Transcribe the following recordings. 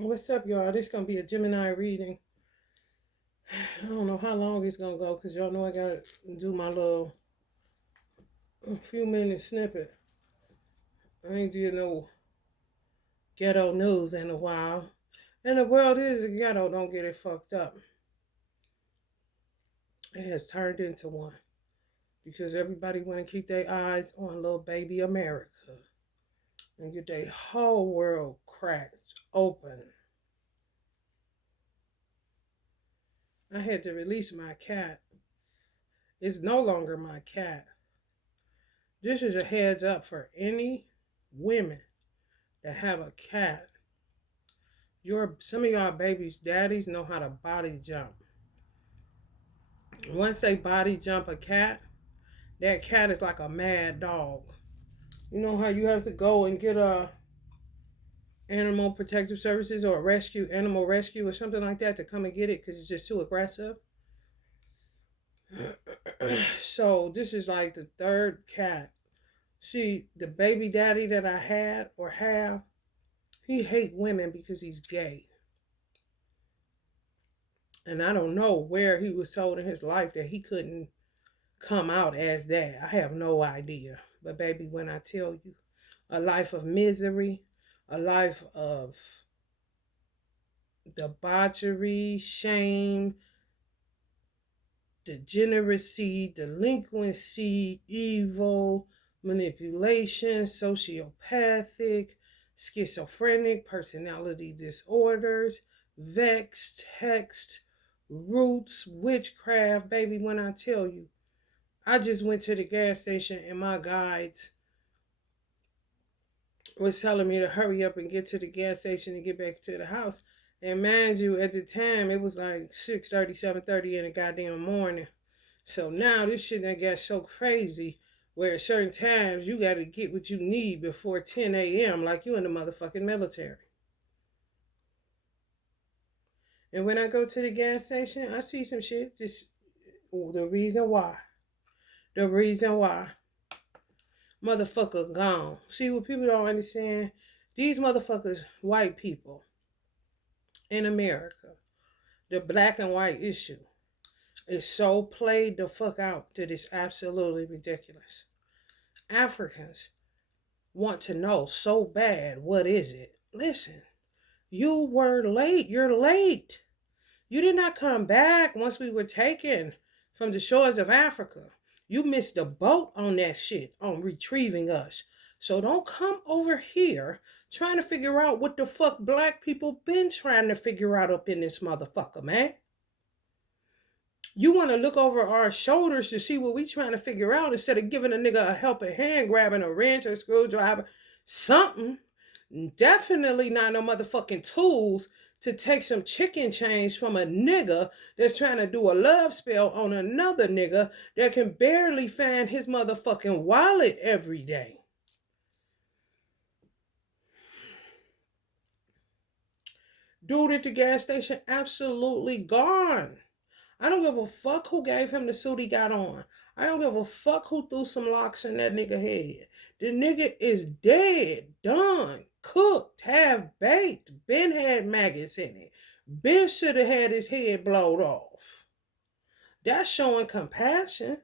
What's up, y'all? This gonna be a Gemini reading. I don't know how long it's gonna go because y'all know I gotta do my little few minute snippet. I ain't did no ghetto news in a while. And the world is a ghetto, don't get it fucked up. It has turned into one because everybody wanna keep their eyes on little baby America and get their whole world cracked open. I had to release my cat. It's no longer my cat. This is a heads up for any women that have a cat. Some of y'all babies' daddies know how to body jump. Once they body jump a cat, that cat is like a mad dog. You know how you have to go and get a animal protective services or a animal rescue or something like that to come and get it because it's just too aggressive. So this is like the third cat. See, the baby daddy that I had or have, he hate women because he's gay. And I don't know where he was told in his life that he couldn't come out as that. I have no idea. But baby, when I tell you, a life of misery, a life of debauchery, shame, degeneracy, delinquency, evil, manipulation, sociopathic, schizophrenic, personality disorders, vexed, hexed, roots, witchcraft, baby, when I tell you. I just went to the gas station and my guides was telling me to hurry up and get to the gas station and get back to the house. And mind you, at the time, it was like 6:30, 7:30 in the goddamn morning. So now this shit done got so crazy where at certain times you got to get what you need before 10 a.m. like you in the motherfucking military. And when I go to the gas station, I see some shit. The reason why. The reason why. Motherfucker gone. See what people don't understand? These motherfuckers, white people in America, the black and white issue is so played the fuck out that it's absolutely ridiculous. Africans want to know so bad, what is it? Listen, you were late. You're late. You did not come back once we were taken from the shores of Africa. You missed the boat on that shit, on retrieving us. So don't come over here trying to figure out what the fuck black people been trying to figure out up in this motherfucker, man. You want to look over our shoulders to see what we trying to figure out instead of giving a nigga a helping hand, grabbing a wrench or screwdriver, something. Definitely not no motherfucking tools to take some chicken change from a nigga that's trying to do a love spell on another nigga that can barely find his motherfucking wallet every day. Dude at the gas station, absolutely gone. I don't give a fuck who gave him the suit he got on. I don't give a fuck who threw some locks in that nigga head. The nigga is dead, done, cooked, half baked, been had maggots in it. Ben should have had his head blowed off. That's showing compassion.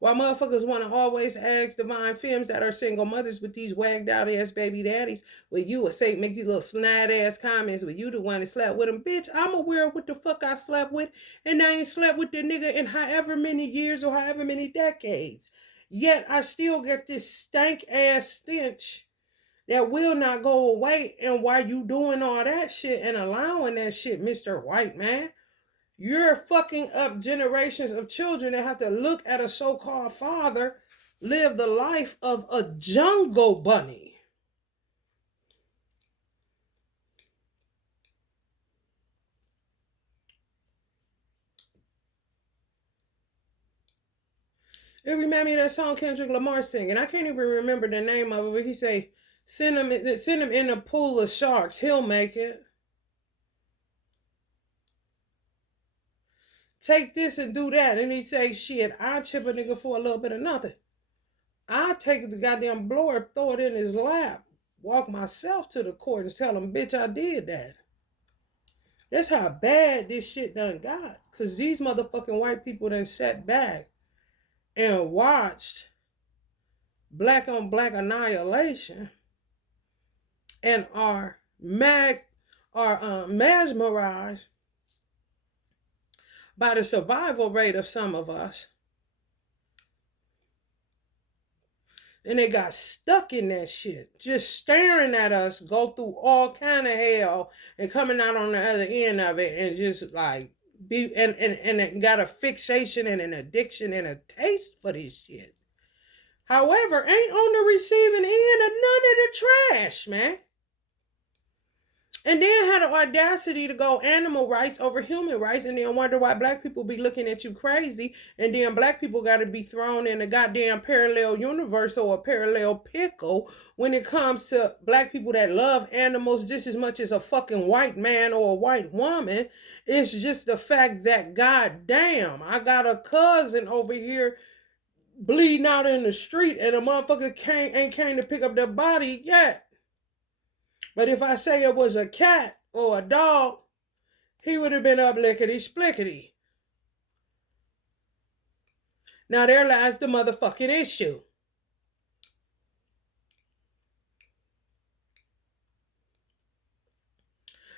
Why motherfuckers want to always ask divine femmes that are single mothers with these wagged out ass baby daddies, where you would say, make these little snide ass comments where you the one that slept with them. Bitch, I'm aware of what the fuck I slept with, and I ain't slept with the nigga in however many years or however many decades. Yet I still get this stank ass stench that will not go away. And why you doing all that shit and allowing that shit, Mr. White Man? You're fucking up generations of children that have to look at a so-called father live the life of a jungle bunny. It reminds me of that song Kendrick Lamar singing. I can't even remember the name of it, but he say, send him in a pool of sharks. He'll make it. Take this and do that. And he say, shit, I'll chip a nigga for a little bit of nothing. I'll take the goddamn blower, throw it in his lap, walk myself to the court and tell them, bitch, I did that. That's how bad this shit done got. Because these motherfucking white people done sat back and watched black on black annihilation and are mesmerized by the survival rate of some of us. And they got stuck in that shit, just staring at us go through all kind of hell and coming out on the other end of it and just like be and got a fixation and an addiction and a taste for this shit. However, ain't on the receiving end of none of the trash, man. And then had the audacity to go animal rights over human rights and then wonder why black people be looking at you crazy and then black people got to be thrown in a goddamn parallel universe or a parallel pickle when it comes to black people that love animals just as much as a fucking white man or a white woman. It's just the fact that goddamn, I got a cousin over here bleeding out in the street and a motherfucker ain't came to pick up their body yet. But if I say it was a cat or a dog, he would have been up lickety-splickety. Now there lies the motherfucking issue.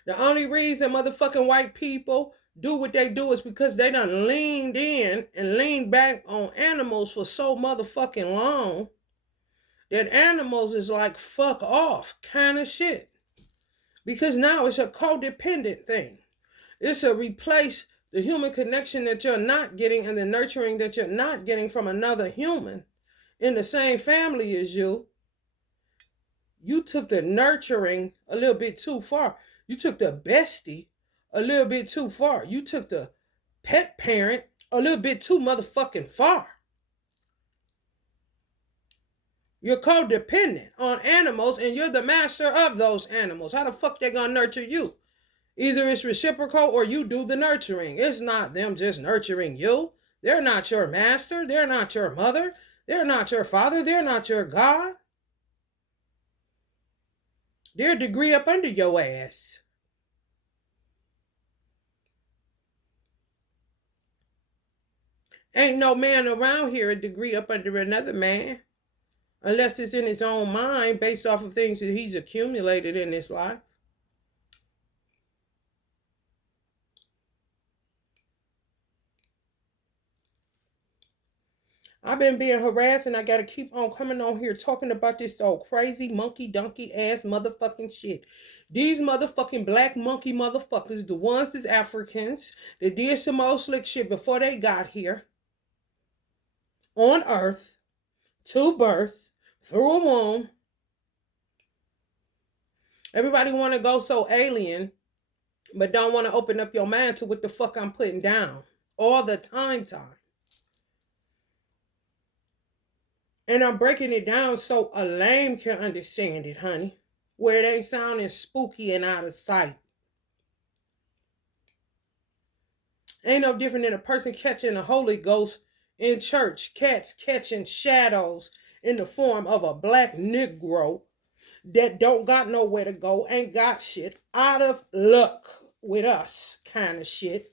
The only reason motherfucking white people do what they do is because they done leaned in and leaned back on animals for so motherfucking long that animals is like fuck off kind of shit. Because now it's a codependent thing. It's a replace the human connection that you're not getting and the nurturing that you're not getting from another human in the same family as you. You took the nurturing a little bit too far. You took the bestie a little bit too far. You took the pet parent a little bit too motherfucking far. You're codependent on animals and you're the master of those animals. How the fuck they gonna nurture you? Either it's reciprocal or you do the nurturing. It's not them just nurturing you. They're not your master. They're not your mother. They're not your father. They're not your God. They're a degree up under your ass. Ain't no man around here a degree up under another man. Unless it's in his own mind based off of things that he's accumulated in his life. I've been being harassed and I gotta keep on coming on here talking about this old crazy monkey donkey ass motherfucking shit. These motherfucking black monkey motherfuckers, the ones that's Africans, that did some old slick shit before they got here. On earth, to birth, through a womb. Everybody want to go so alien, but don't want to open up your mind to what the fuck I'm putting down all the time. And I'm breaking it down so a lame can understand it, honey, where it ain't sounding spooky and out of sight. Ain't no different than a person catching a Holy Ghost in church. Cats catching shadows in the form of a black Negro that don't got nowhere to go, ain't got shit, out of luck with us kind of shit.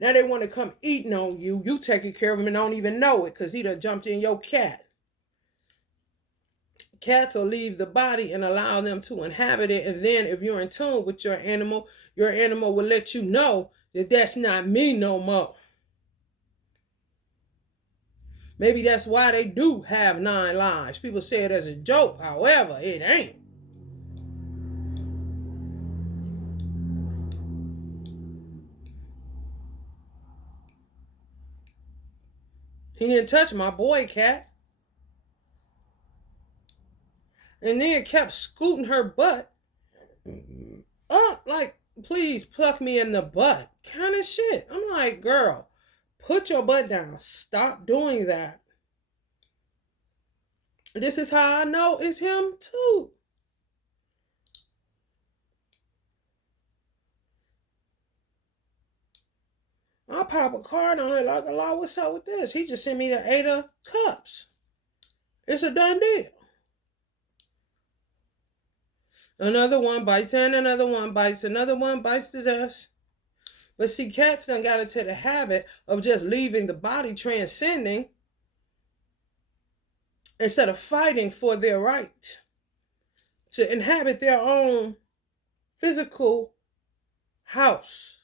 Now they want to come eating on you. You taking care of him and don't even know it because he done jumped in your cat. Cats will leave the body and allow them to inhabit it. And then if you're in tune with your animal will let you know that that's not me no more. Maybe that's why they do have 9 lives. People say it as a joke. However, it ain't. He didn't touch my boy cat. And then kept scooting her butt up like, please pluck me in the butt kind of shit. I'm like, girl, put your butt down. Stop doing that. This is how I know it's him too. I'll pop a card on it like, Allah, what's up with this? He just sent me the 8 of Cups. It's a done deal. Another one bites and another one bites. Another one bites the dust. But see, cats done got into the habit of just leaving the body transcending instead of fighting for their right to inhabit their own physical house.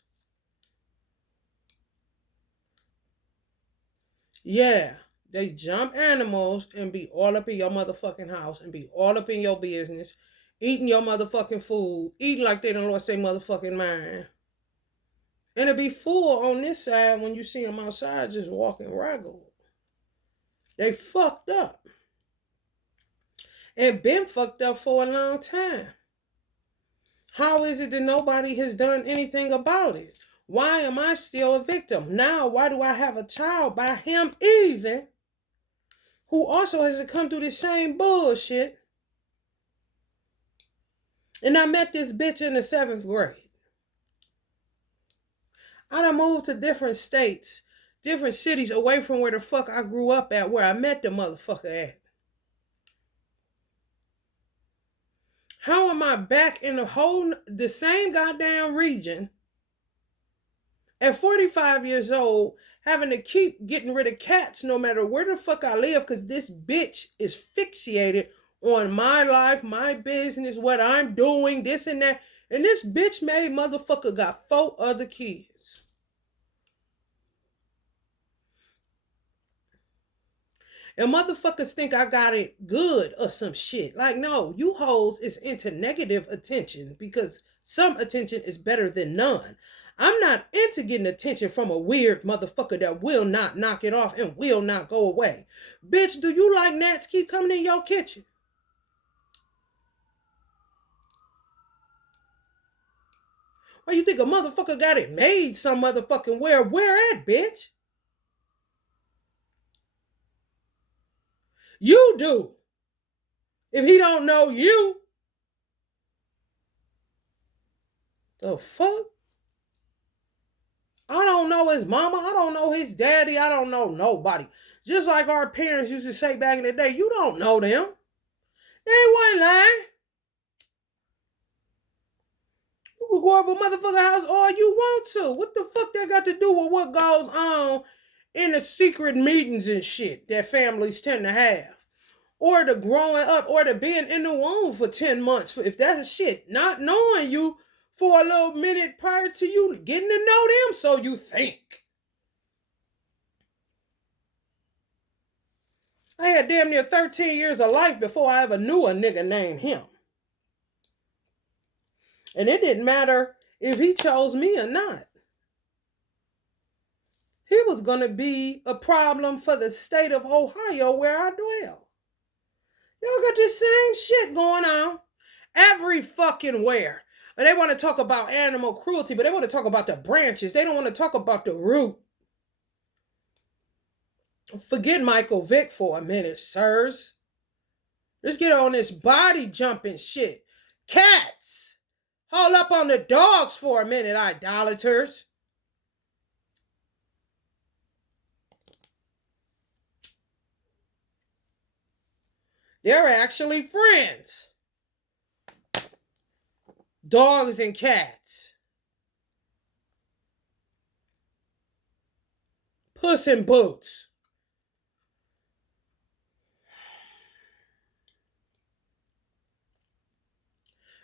Yeah, they jump animals and be all up in your motherfucking house and be all up in your business, eating your motherfucking food, eating like they don't lost their motherfucking mind. And it be full on this side when you see them outside just walking regular. They fucked up. And been fucked up for a long time. How is it that nobody has done anything about it? Why am I still a victim? Now, why do I have a child by him even, who also has to come through the same bullshit? And I met this bitch in the 7th grade. I done moved to different states, different cities away from where the fuck I grew up at, where I met the motherfucker at. How am I back in the same goddamn region at 45 years old, having to keep getting rid of cats no matter where the fuck I live, because this bitch is fixated on my life, my business, what I'm doing, this and that. And this bitch made motherfucker got 4 other kids. And motherfuckers think I got it good or some shit. Like, no, you hoes is into negative attention because some attention is better than none. I'm not into getting attention from a weird motherfucker that will not knock it off and will not go away. Bitch, do you like gnats keep coming in your kitchen? Or you think a motherfucker got it made some motherfucking where? Where at, bitch? You do. If he don't know you. The fuck? I don't know his mama. I don't know his daddy. I don't know nobody. Just like our parents used to say back in the day, you don't know them. They wasn't lying. You can go over a motherfucking house all you want to. What the fuck that got to do with what goes on in the secret meetings and shit that families tend to have? Or the growing up, or the being in the womb for 10 months. If that's shit, not knowing you for a little minute prior to you getting to know them, so you think. I had damn near 13 years of life before I ever knew a nigga named him. And it didn't matter if he chose me or not. He was going to be a problem for the state of Ohio where I dwell. Y'all got the same shit going on every fucking where. And they want to talk about animal cruelty, but they want to talk about the branches. They don't want to talk about the root. Forget Michael Vick for a minute, sirs. Let's get on this body jumping shit. Cats. Hold up on the dogs for a minute, idolaters. They're actually friends. Dogs and cats. Puss in Boots.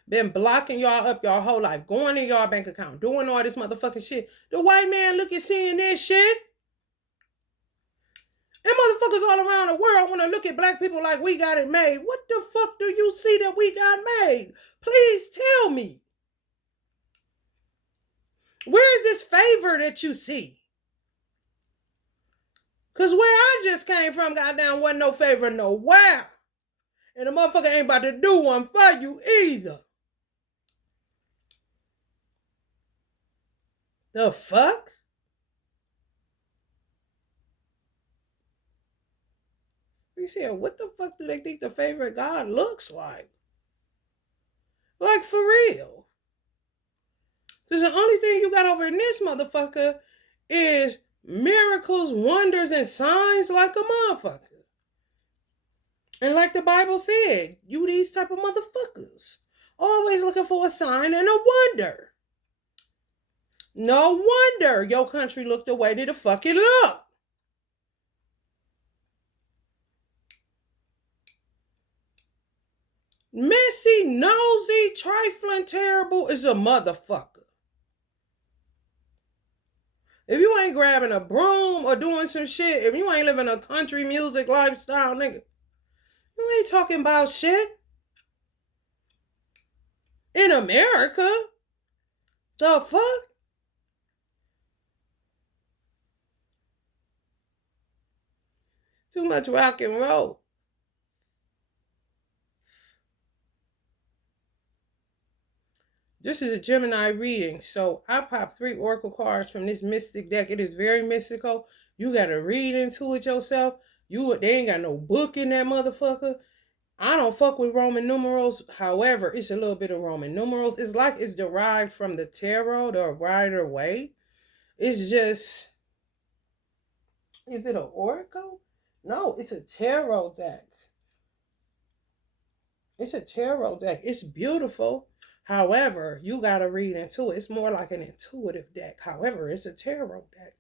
Been blocking y'all up y'all whole life. Going in y'all bank account. Doing all this motherfucking shit. The white man look at seeing this shit. And motherfuckers all around the world want to look at black people like we got it made. What the fuck do you see that we got made? Please tell me. Where is this favor that you see? Because where I just came from, goddamn, wasn't no favor nowhere. And the motherfucker ain't about to do one for you either. The fuck? You said, what the fuck do they think the favorite God looks like? Like, for real. Because the only thing you got over in this motherfucker is miracles, wonders, and signs like a motherfucker. And like the Bible said, you these type of motherfuckers Always looking for a sign and a wonder. No wonder your country looked the way that the fuck it looked. Messy, nosy, trifling, terrible is a motherfucker. If you ain't grabbing a broom or doing some shit, if you ain't living a country music lifestyle, nigga, you ain't talking about shit. In America? The fuck? Too much rock and roll. This is a Gemini reading, so I popped 3 oracle cards from this mystic deck. It is very mystical. You gotta read into it yourself. They ain't got no book in that motherfucker. I don't fuck with Roman numerals. However, it's a little bit of Roman numerals. It's like it's derived from the tarot, the Rider Waite. It's just, is it an oracle? No, it's a tarot deck. It's a tarot deck. It's beautiful. However, you gotta read into it. It's more like an intuitive deck. However, it's a tarot deck.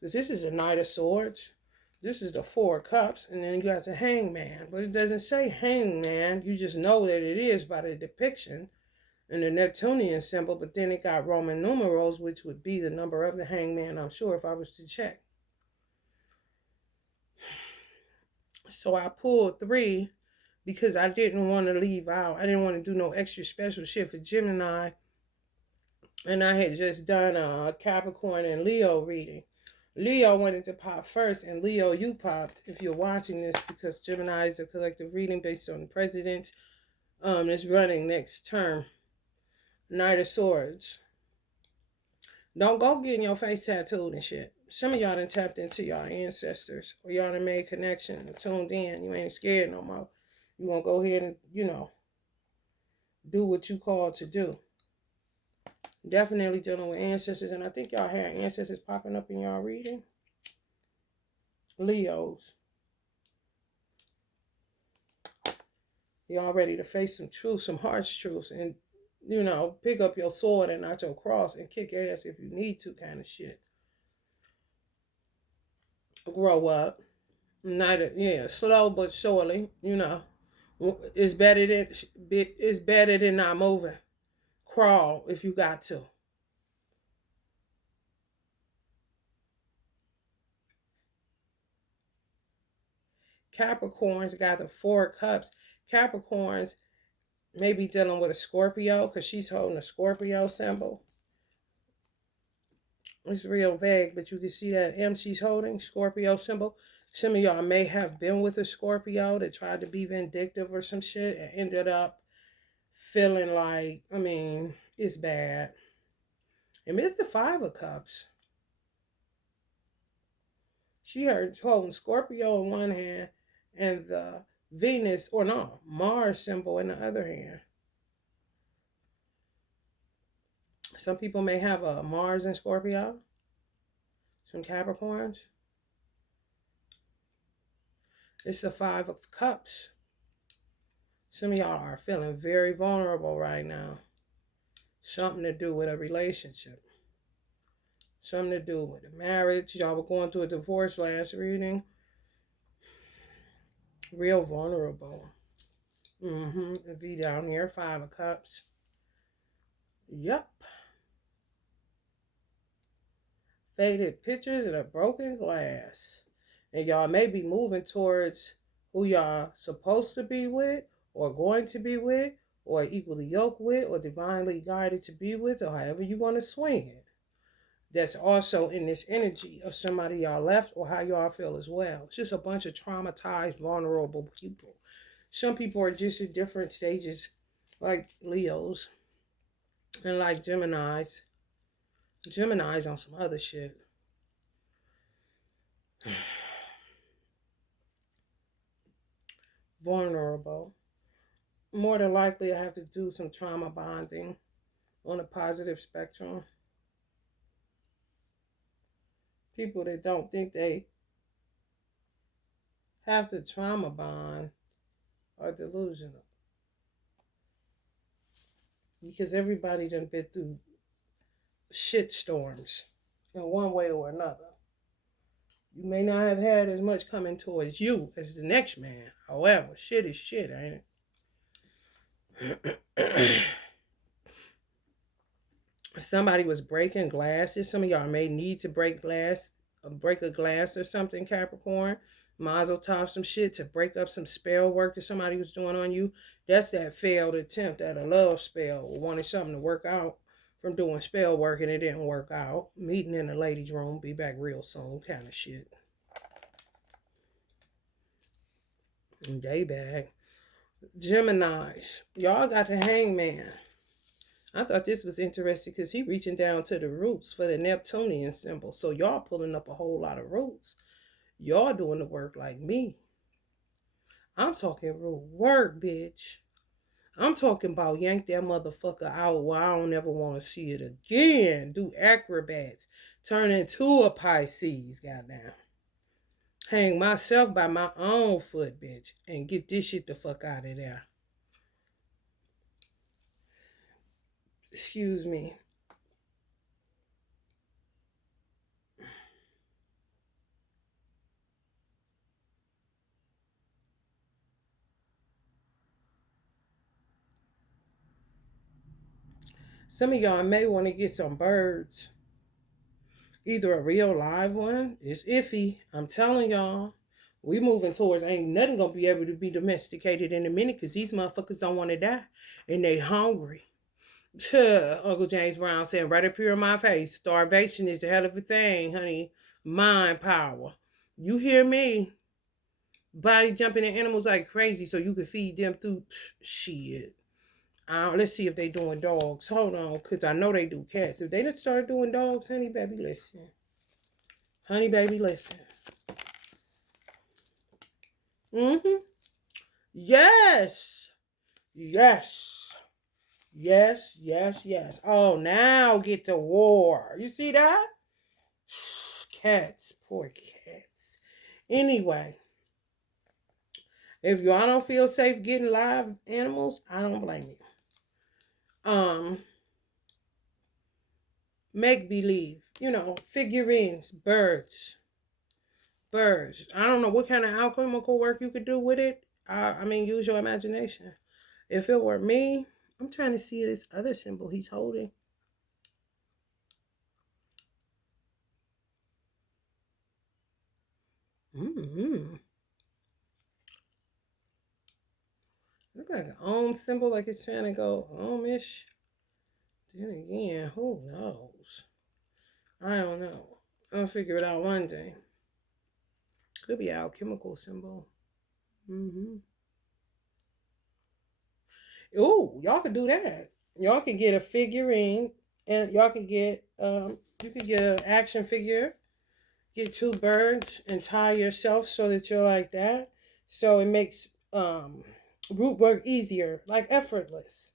Because this is a Knight of Swords. This is the 4 of Cups. And then you got the Hangman. But it doesn't say Hangman. You just know that it is by the depiction and the Neptunian symbol. But then it got Roman numerals, which would be the number of the Hangman, I'm sure, if I was to check. So I pulled 3 because I didn't want to leave out. I didn't want to do no extra special shit for Gemini. And I had just done a Capricorn and Leo reading. Leo wanted to pop first, and Leo, you popped if you're watching this, because Gemini is a collective reading based on the president that's running next term. Knight of Swords. Don't go getting your face tattooed and shit. Some of y'all done tapped into y'all ancestors, or y'all done made connection, tuned in. You ain't scared no more. You gonna go ahead and, do what you called to do. Definitely dealing with ancestors, and I think y'all had ancestors popping up in y'all reading. Leos. Y'all ready to face some truth, some harsh truths, and, pick up your sword and not your cross and kick ass if you need to, kind of shit. Grow up. Slow but surely, It's better than not moving. Crawl if you got to. Capricorns got the 4 of Cups. Capricorns may be dealing with a Scorpio because she's holding a Scorpio symbol. It's real vague, but you can see that M she's holding, Scorpio symbol. Some of y'all may have been with a Scorpio that tried to be vindictive or some shit and ended up feeling like, it's bad. And it's the 5 of Cups. She holding Scorpio in one hand and the Venus, or no, Mars symbol in the other hand. Some people may have a Mars in Scorpio. Some Capricorns. It's the 5 of Cups. Some of y'all are feeling very vulnerable right now. Something to do with a relationship. Something to do with a marriage. Y'all were going through a divorce last reading. Real vulnerable. The V down here, 5 of Cups. Yep. Faded pictures and a broken glass. And y'all may be moving towards who y'all supposed to be with, or going to be with, or equally yoked with, or divinely guided to be with, or however you want to swing it. That's also in this energy of somebody y'all left, or how y'all feel as well. It's just a bunch of traumatized, vulnerable people. Some people are just at different stages, like Leos, and like Geminis. Gemini's on some other shit. Vulnerable. More than likely, I have to do some trauma bonding on a positive spectrum. People that don't think they have to trauma bond are delusional. Because everybody done been through shit storms in one way or another. You may not have had as much coming towards you as the next man. However, shit is shit, ain't it? Somebody was breaking glasses. Some of y'all may need to break a glass or something, Capricorn. Mazel tov some shit to break up some spell work that somebody was doing on you. That's that failed attempt at a love spell. Wanted something to work out from doing spell work and it didn't work out. Meeting in the ladies' room, be back real soon, kind of shit. Day back. Geminis. Y'all got the hangman. I thought this was interesting because he reaching down to the roots for the Neptunian symbol. So y'all pulling up a whole lot of roots. Y'all doing the work like me. I'm talking root work, bitch. I'm talking about yank that motherfucker out where I don't ever want to see it again. Do acrobats. Turn into a Pisces, goddamn. Hang myself by my own foot, bitch. And get this shit the fuck out of there. Excuse me. Some of y'all may want to get some birds. Either a real live one. It's iffy. I'm telling y'all. We moving towards ain't nothing gonna be able to be domesticated in a minute because these motherfuckers don't want to die. And they hungry. Uncle James Brown saying right up here in my face, starvation is a hell of a thing, honey. Mind power. You hear me? Body jumping in animals like crazy so you can feed them through shit. Let's see if they doing dogs. Hold on, because I know they do cats. If they done start doing dogs, honey, baby, listen. Honey, baby, listen. Mm-hmm. Yes. Yes. Yes, yes, yes. Oh, now get to war. You see that? Cats. Poor cats. Anyway, if y'all don't feel safe getting live animals, I don't blame you. Make believe. Figurines, birds. Birds. I don't know what kind of alchemical work you could do with it. I mean, use your imagination. If it were me, I'm trying to see this other symbol he's holding. Mm-hmm. Look like an Om symbol, like it's trying to go Omish. Then again, who knows? I don't know. I'll figure it out one day. Could be an alchemical symbol. Mm-hmm. Ooh, y'all could do that. Y'all could get a figurine, and y'all could get you could get an action figure. Get two birds and tie yourself so that you're like that. So it makes root work easier, like effortless.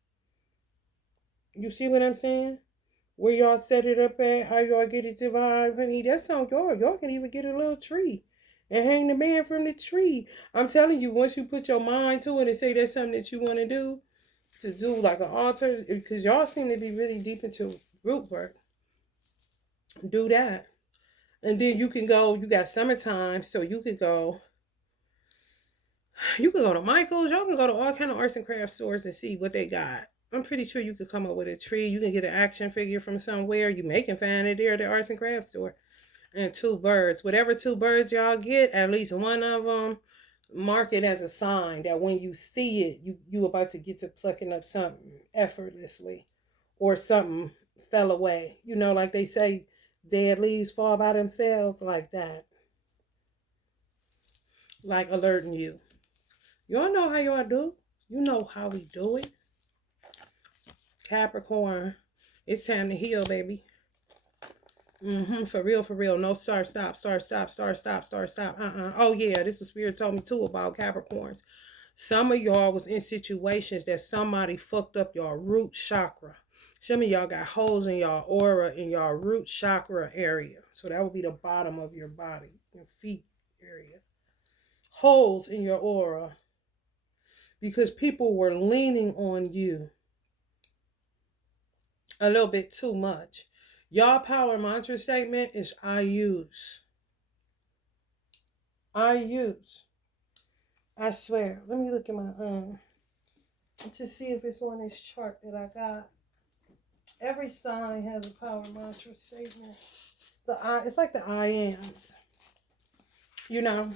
You see what I'm saying? Where y'all set it up at, how y'all get it to vibe, honey. That's on y'all. Y'all can even get a little tree and hang the man from the tree. I'm telling you, once you put your mind to it and say that's something that you want to do like an altar, because y'all seem to be really deep into root work. Do that. And then you can go, you got summertime, so you could go. You can go to Michael's. Y'all can go to all kind of arts and craft stores and see what they got. I'm pretty sure you could come up with a tree. You can get an action figure from somewhere. You may can find it there at the arts and craft store. And two birds. Whatever two birds y'all get, at least one of them, mark it as a sign that when you see it, you about to get to plucking up something effortlessly, or something fell away. Like they say, dead leaves fall by themselves, like that. Like alerting you. Y'all know how y'all do. You know how we do it. Capricorn, it's time to heal, baby. For real, for real. No start, stop, start, stop, start, stop, start, stop. Oh yeah, this was Spirit told me too about Capricorns. Some of y'all was in situations that somebody fucked up your root chakra. Some of y'all got holes in your aura in your root chakra area. So that would be the bottom of your body, your feet area. Holes in your aura because people were leaning on you. a little bit too much. Y'all power mantra statement is I use. I use. I swear. Let me look at my to see if it's on this chart that I got. Every sign has a power mantra statement. It's like the I ams. You know.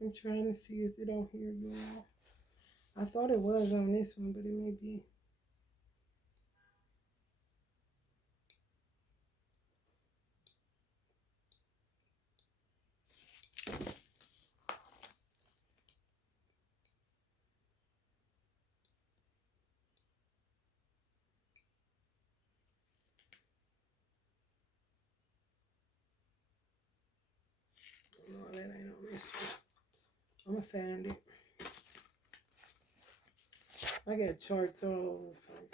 I'm trying to see if it don't hear you all. I thought it was on this one, but it may be. No, that ain't on this one. I'm gonna find it. I got charts all over the place.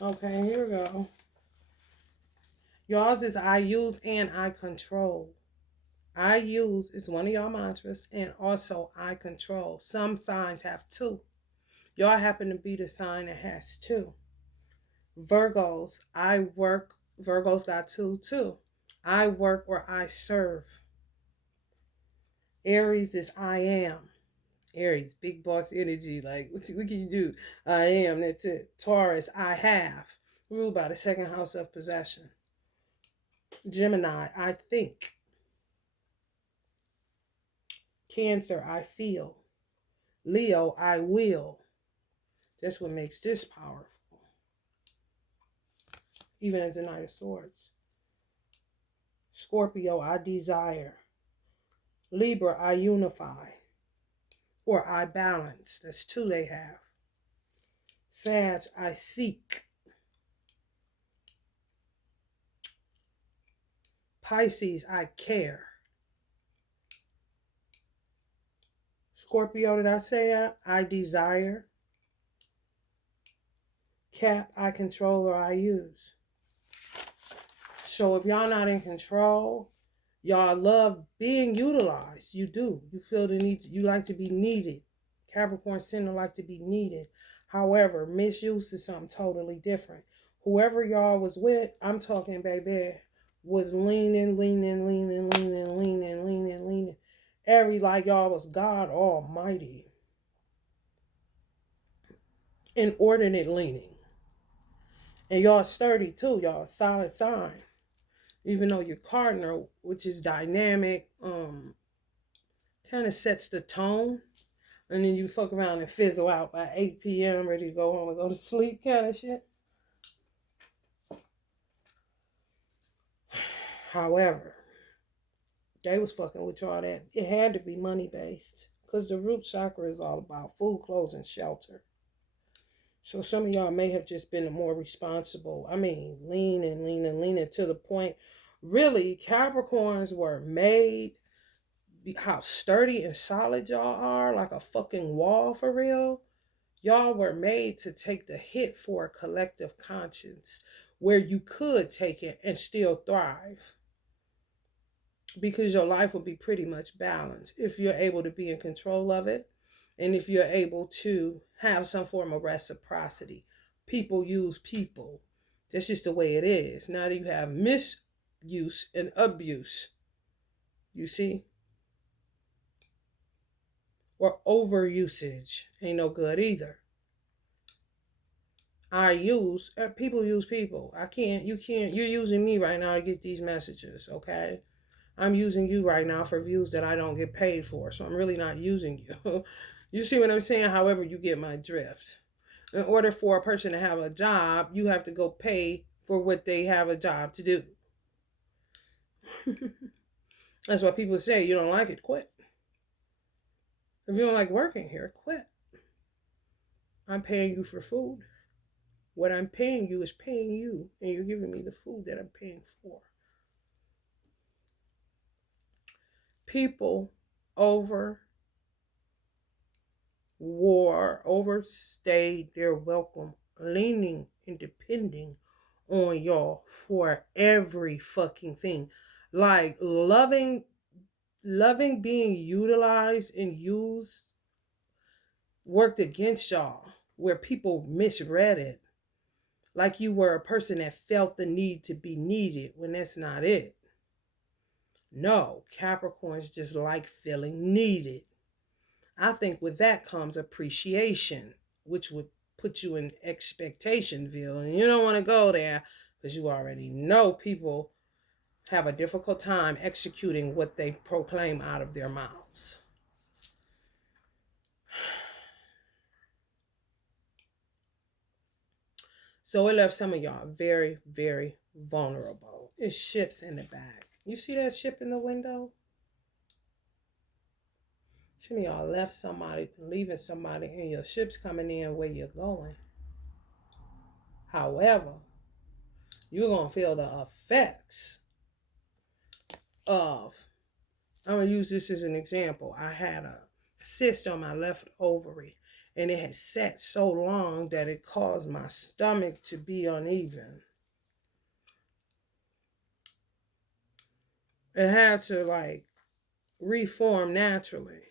Okay, here we go. Y'all's is I use and I control. I use is one of y'all mantras, and also I control. Some signs have two. Y'all happen to be the sign that has two. Virgos, I work. Virgos got two too. I work or I serve. Aries is I am. Aries, big boss energy. Like, what can you do? I am. That's it. Taurus, I have. Ruled by the second house of possession. Gemini, I think. Cancer, I feel. Leo, I will. That's what makes this powerful. Even as a Knight of Swords. Scorpio, I desire. Libra, I unify. Or I balance. That's two they have. Sag, I seek. Pisces, I care. Scorpio, did I say that? I desire. Cap, I control or I use. So if y'all not in control, y'all love being utilized. You do. You feel the need. You like to be needed. Capricorn Center like to be needed. However, misuse is something totally different. Whoever y'all was with, I'm talking, baby, was leaning. Like y'all was God Almighty. Inordinate leaning. And y'all sturdy too. Y'all solid sign. Even though your cardinal, which is dynamic, kind of sets the tone. And then you fuck around and fizzle out by 8 p.m. ready to go home and go to sleep kind of shit. However, they was fucking with y'all that it had to be money based. Because the root chakra is all about food, clothes, and shelter. So some of y'all may have just been more responsible. I mean, leaning to the point. Really, Capricorns were made, how sturdy and solid y'all are, like a fucking wall for real. Y'all were made to take the hit for a collective conscience where you could take it and still thrive. Because your life will be pretty much balanced if you're able to be in control of it. And if you're able to have some form of reciprocity. People use people. That's just the way it is. Now that you have misuse and abuse, you see? Or overusage ain't no good either. People use people. You're using me right now to get these messages, okay? I'm using you right now for views that I don't get paid for, so I'm really not using you. You see what I'm saying? However, you get my drift. In order for a person to have a job, you have to go pay for what they have a job to do. That's why people say you don't like it, quit. If you don't like working here, quit. I'm paying you for food. What I'm paying you is paying you, and you're giving me the food that I'm paying for. People over overstayed their welcome, leaning and depending on y'all for every fucking thing. Like loving being utilized and used worked against y'all, where people misread it. Like you were a person that felt the need to be needed when that's not it. No, Capricorns just like feeling needed. I think with that comes appreciation, which would put you in expectationville. And you don't want to go there because you already know people have a difficult time executing what they proclaim out of their mouths. So it left some of y'all very, very vulnerable. It's ships in the back. You see that ship in the window? Some of y'all left somebody, leaving somebody, and your ship's coming in where you're going. However, you're going to feel the effects of, I'm going to use this as an example. I had a cyst on my left ovary, and it had sat so long that it caused my stomach to be uneven. It had to like reform naturally.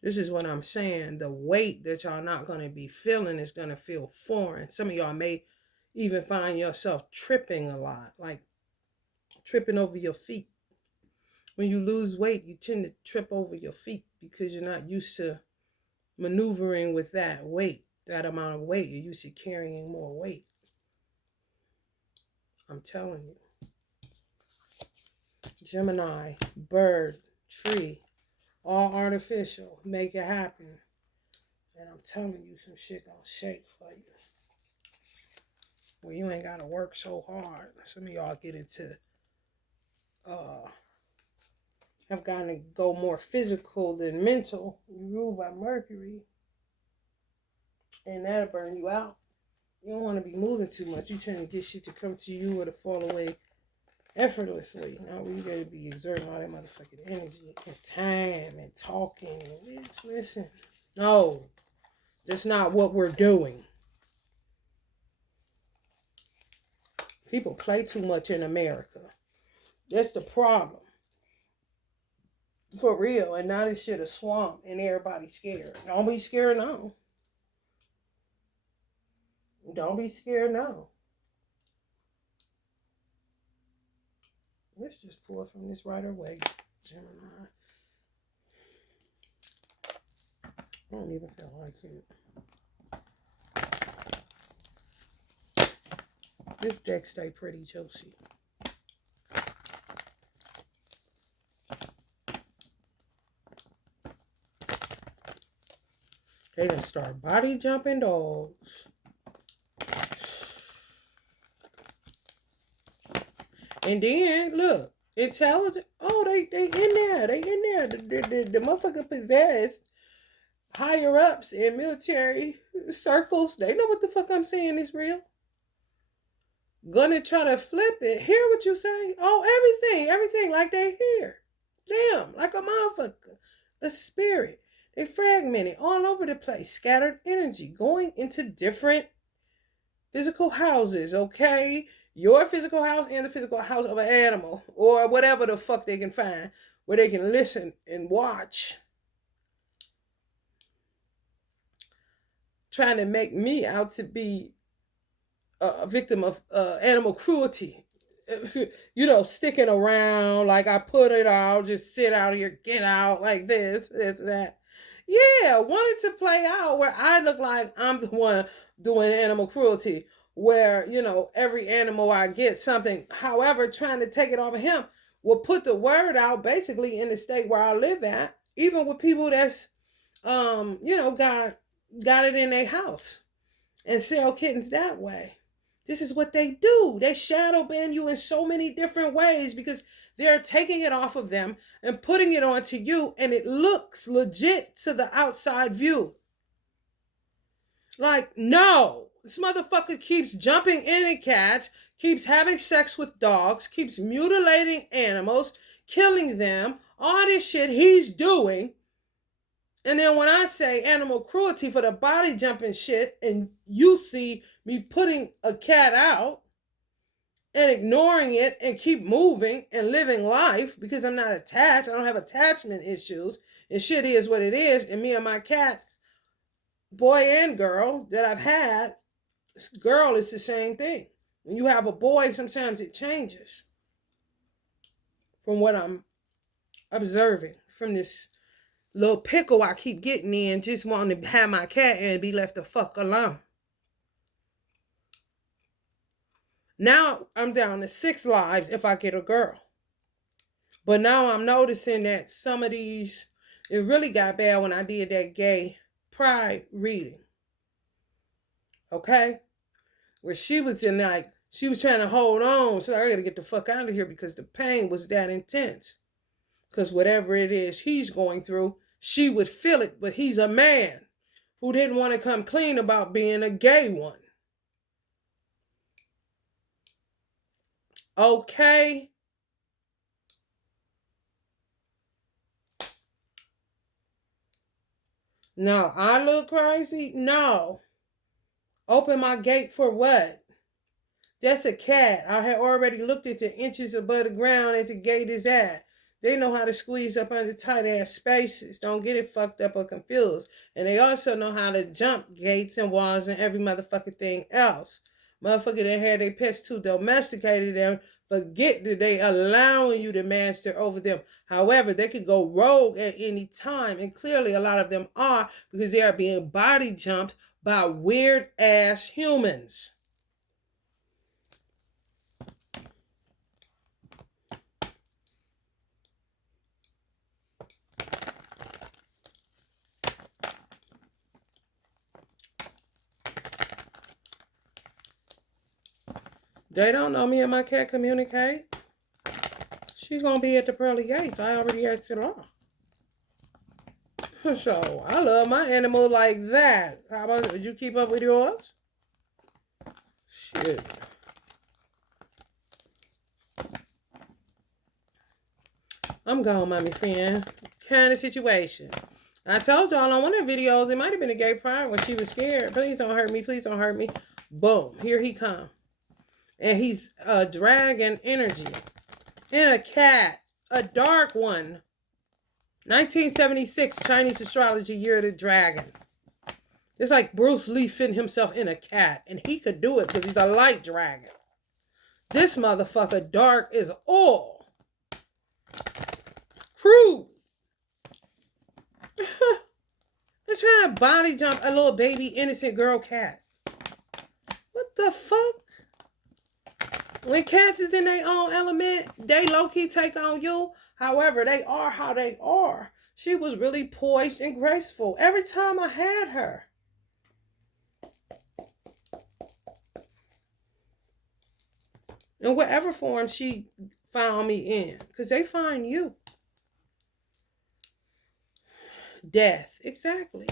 This is what I'm saying. The weight that y'all not going to be feeling is going to feel foreign. Some of y'all may even find yourself tripping a lot, like tripping over your feet. When you lose weight, you tend to trip over your feet because you're not used to maneuvering with that weight, that amount of weight. You're used to carrying more weight. I'm telling you. Gemini, bird, tree, all artificial. Make it happen. And I'm telling you, some shit gonna shake for you. Well, you ain't gotta work so hard. Some of y'all get into have gotten to go more physical than mental. You ruled by Mercury. And that'll burn you out. You don't want to be moving too much. You trying to get shit to come to you or to fall away effortlessly. Now you gotta be exerting all that motherfucking energy and time and talking and listen. No. That's not what we're doing. People play too much in America. That's the problem. For real. And now this shit a swamp and everybody's scared. Don't be scared now. Don't be scared now. Let's just pull from this right away, Gemini. I don't even feel like it. This deck stay pretty juicy. They done start body jumping dogs. And then, look, intelligent. Oh, they in there. They in there. The motherfucker possessed higher ups in military circles. They know what the fuck I'm saying is real. Gonna try to flip it. Hear what you say? Oh, everything like they hear. Damn, like a motherfucker. A spirit. They fragmented all over the place. Scattered energy going into different physical houses, okay? Your physical house and the physical house of an animal or whatever the fuck they can find where they can listen and watch. Trying to make me out to be a victim of animal cruelty. You know, sticking around like I put it out, just sit out here, get out like this, that. Yeah, wanted to play out where I look like I'm the one doing animal cruelty, where, you know, every animal I get something. However, trying to take it off of him will put the word out basically in the state where I live at, even with people that's, you know, got it in their house and sell kittens that way. This is what they do. They shadow ban you in so many different ways because they're taking it off of them and putting it onto you, and it looks legit to the outside view. Like, no, this motherfucker keeps jumping in at cats, keeps having sex with dogs, keeps mutilating animals, killing them, all this shit he's doing. And then when I say animal cruelty for the body jumping shit, and you see me putting a cat out and ignoring it and keep moving and living life because I'm not attached, I don't have attachment issues, and shit is what it is, and me and my cat, boy and girl that I've had, girl is the same thing. When you have a boy, sometimes it changes from what I'm observing from this little pickle I keep getting in, just wanting to have my cat and be left the fuck alone. Now I'm down to 6 lives if I get a girl. But now I'm noticing that some of these, it really got bad when I did that gay pride reading. Okay? Where she was in like, she was trying to hold on. So I gotta get the fuck out of here because the pain was that intense. Because whatever it is he's going through, she would feel it, but he's a man who didn't want to come clean about being a gay one. Okay? No, I look crazy? No. Open my gate for what? That's a cat. I had already looked at the inches above the ground that the gate is at. They know how to squeeze up under tight ass spaces. Don't get it fucked up or confused. And they also know how to jump gates and walls and every motherfucking thing else. Motherfucker that had their pets too domesticated them, forget that they allowing you to master over them. However, they could go rogue at any time. And clearly a lot of them are because they are being body jumped by weird ass humans. They don't know me and my cat communicate. She's going to be at the pearly gates. I already asked it off. So, I love my animal like that. How about, did you keep up with yours? Shit. I'm gone, mommy friend. Kind of situation. I told y'all on one of the videos, it might have been a gay pride when she was scared. Please don't hurt me. Please don't hurt me. Boom. Here he come. And he's a dragon energy. And a cat. A dark one. 1976 Chinese astrology year of the dragon. It's like Bruce Lee fitting himself in a cat. And he could do it because he's a light dragon. This motherfucker dark is all. Crude. They're trying to body jump a little baby innocent girl cat. What the fuck? When cats is in their own element, they low-key take on you. However, they are how they are. She was really poised and graceful every time I had her. In whatever form she found me in. Because they find you. Death. Exactly.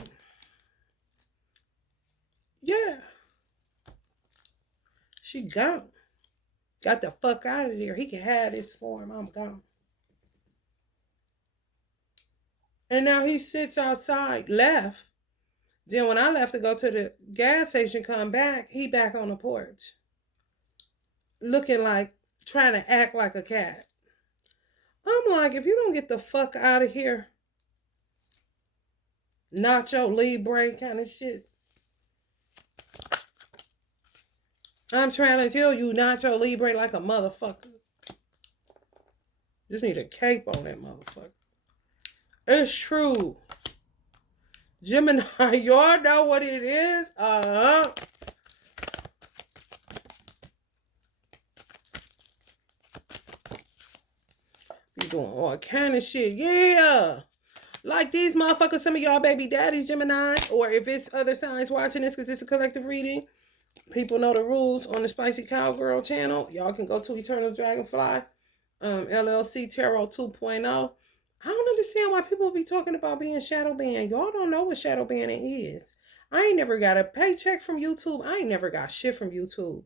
Yeah. She gone. Got the fuck out of there. He can have this form. I'm gone. And now he sits outside, left. Then when I left to go to the gas station, come back, he back on the porch. Looking like, trying to act like a cat. I'm like, if you don't get the fuck out of here, Nacho Libre kind of shit. I'm trying to tell you, Nacho Libre like a motherfucker. Just need a cape on that motherfucker. It's true. Gemini, y'all know what it is? Be doing all kind of shit. Yeah. Like these motherfuckers, some of y'all baby daddies, Gemini, or if it's other signs watching this because it's a collective reading, People know the rules on the Spicy Cowgirl channel. Y'all can go to Eternal Dragonfly, LLC Tarot 2.0. I don't understand why people be talking about being shadow banned. Y'all don't know what shadow banning is. I ain't never got a paycheck from YouTube. I ain't never got shit from YouTube.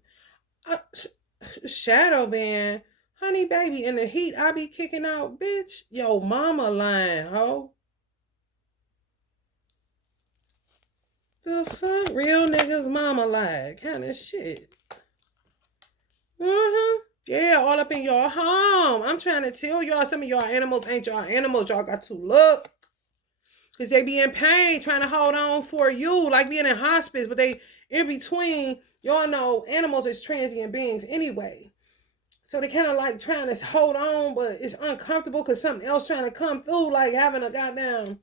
Shadow ban, honey baby, in the heat I be kicking out, bitch. Yo, mama lying, ho. The fuck? Real niggas mama lie. Kind of shit. Yeah, all up in your home. I'm trying to tell y'all, some of y'all animals ain't y'all animals. Y'all got to look. Because they be in pain trying to hold on for you. Like being in hospice. But they, in between, y'all know animals is transient beings anyway. So they kind of like trying to hold on, but it's uncomfortable because something else trying to come through. Like having a goddamn,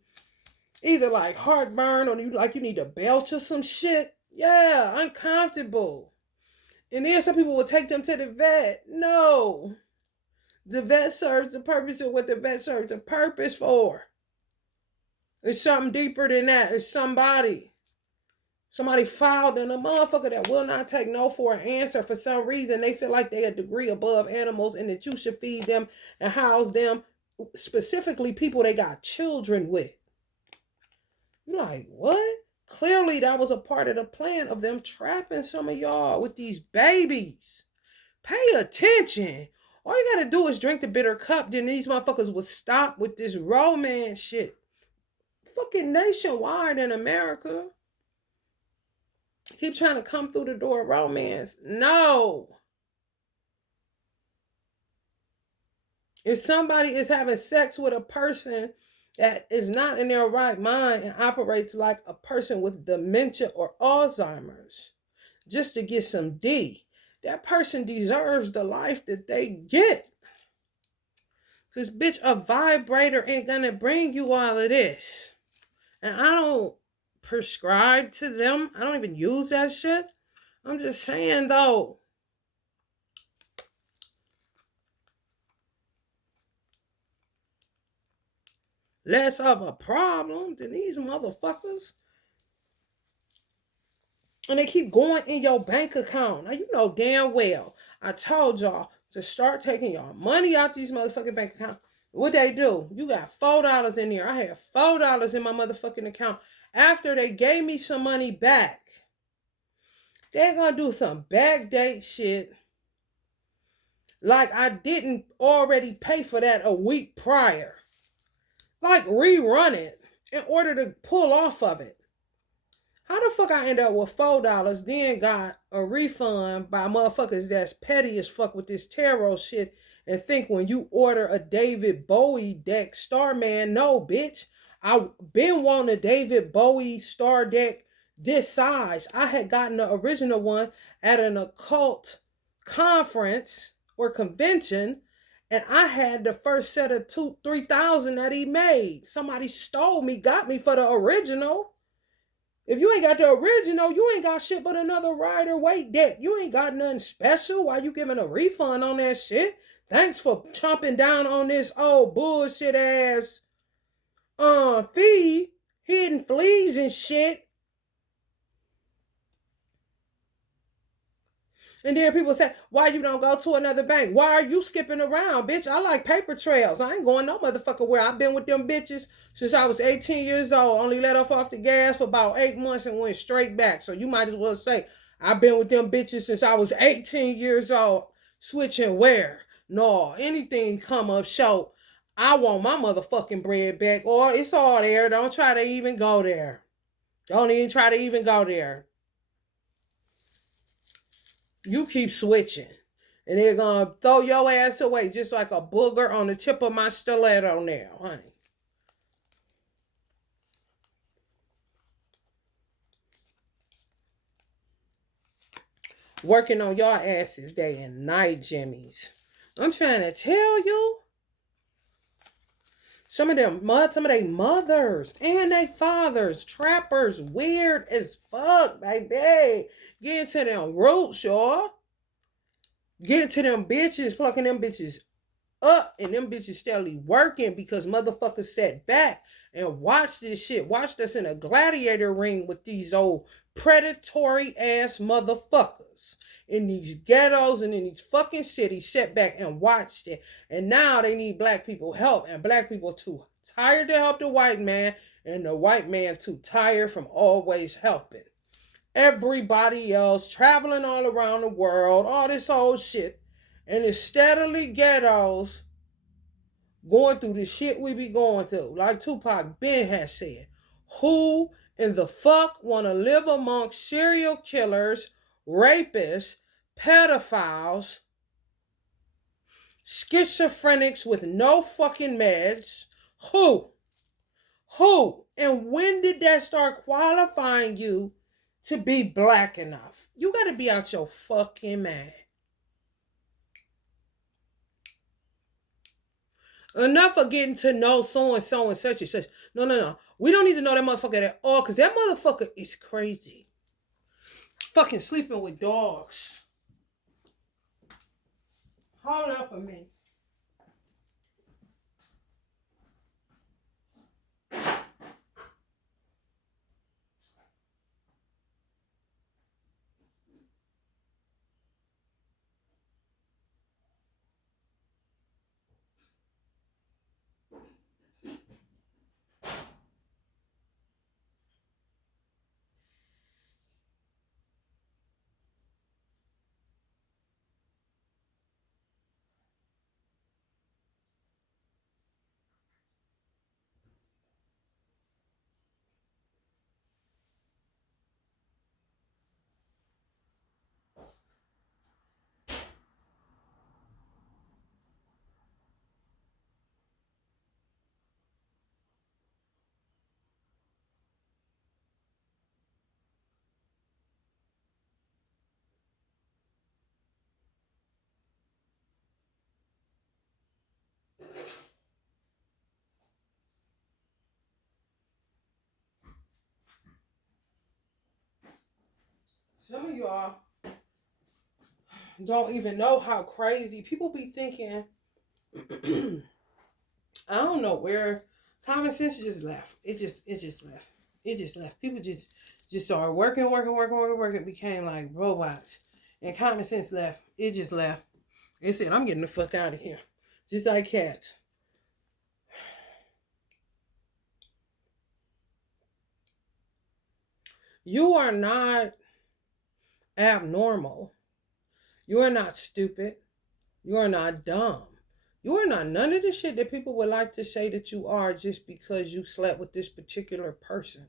either like heartburn or you like you need to belch or some shit. Yeah, uncomfortable. And then some people will take them to the vet. No. The vet serves the purpose of what the vet serves a purpose for. It's something deeper than that. It's somebody filed in a motherfucker that will not take no for an answer. For some reason, they feel like they a degree above animals and that you should feed them and house them. Specifically, people they got children with. You're like, what? Clearly, that was a part of the plan of them trapping some of y'all with these babies. Pay attention. All you gotta do is drink the bitter cup. Then these motherfuckers will stop with this romance shit. Fucking nationwide in America. Keep trying to come through the door of romance. No. If somebody is having sex with a person that is not in their right mind and operates like a person with dementia or Alzheimer's, just to get some D, that person deserves the life that they get. Because, bitch, a vibrator ain't gonna bring you all of this. And I don't prescribe to them. I don't even use that shit. I'm just saying, though. Less of a problem than these motherfuckers. And they keep going in your bank account. Now, you know damn well. I told y'all to start taking y'all money out these motherfucking bank accounts. What they do? You got $4 in there. I had $4 in my motherfucking account. After they gave me some money back, they're gonna do some backdate shit. Like I didn't already pay for that a week prior. Like rerun it in order to pull off of it. How the fuck I end up with $4, then got a refund by motherfuckers that's petty as fuck with this tarot shit and think when you order a David Bowie deck Starman, no bitch. I been wanting a David Bowie star deck this size. I had gotten the original one at an occult conference or convention, and I had the first set of 3,000 that he made. Somebody stole me, got me for the original. If you ain't got the original, you ain't got shit but another Rider-Waite deck. You ain't got nothing special. Why you giving a refund on that shit? Thanks for chomping down on this old bullshit ass fee, hidden fleas and shit. And then people say, why you don't go to another bank? Why are you skipping around, bitch? I like paper trails. I ain't going no motherfucker where. I've been with them bitches since I was 18 years old. Only let off the gas for about 8 months and went straight back. So you might as well say, I've been with them bitches since I was 18 years old. Switching where? No, anything come up short, I want my motherfucking bread back. Or it's all there. Don't try to even go there. Don't even try to even go there. You keep switching. And they're going to throw your ass away just like a booger on the tip of my stiletto nail, honey. Working on your asses day and night, Jimmys. I'm trying to tell you. Some of their mothers and their fathers, trappers, weird as fuck, baby. Get to them roots, y'all. Get to them bitches, plucking them bitches up, and them bitches steadily working because motherfuckers sat back and watched this shit. Watched us in a gladiator ring with these old predatory ass motherfuckers in these ghettos and in these fucking cities sat back and watched it. And now they need black people help, and black people too tired to help the white man, and the white man too tired from always helping everybody else, traveling all around the world, all this old shit. And it's steadily ghettos going through the shit we be going through. Like Tupac Ben has said, who in the fuck want to live amongst serial killers, rapists, pedophiles, schizophrenics with no fucking meds? Who? Who? And when did that start qualifying you to be black enough? You got to be out your fucking mind. Enough of getting to know so and so and such and such. No. We don't need to know that motherfucker at all, because that motherfucker is crazy. Fucking sleeping with dogs. Hold up a minute. Some of y'all don't even know how crazy people be thinking. I don't know where common sense just left. It just left. It just left. People just started working. Became like robots, and common sense left. It just left. It said, "I'm getting the fuck out of here," just like cats. You are not abnormal. You are not stupid. You are not dumb. You are not none of the shit that people would like to say that you are just because you slept with this particular person.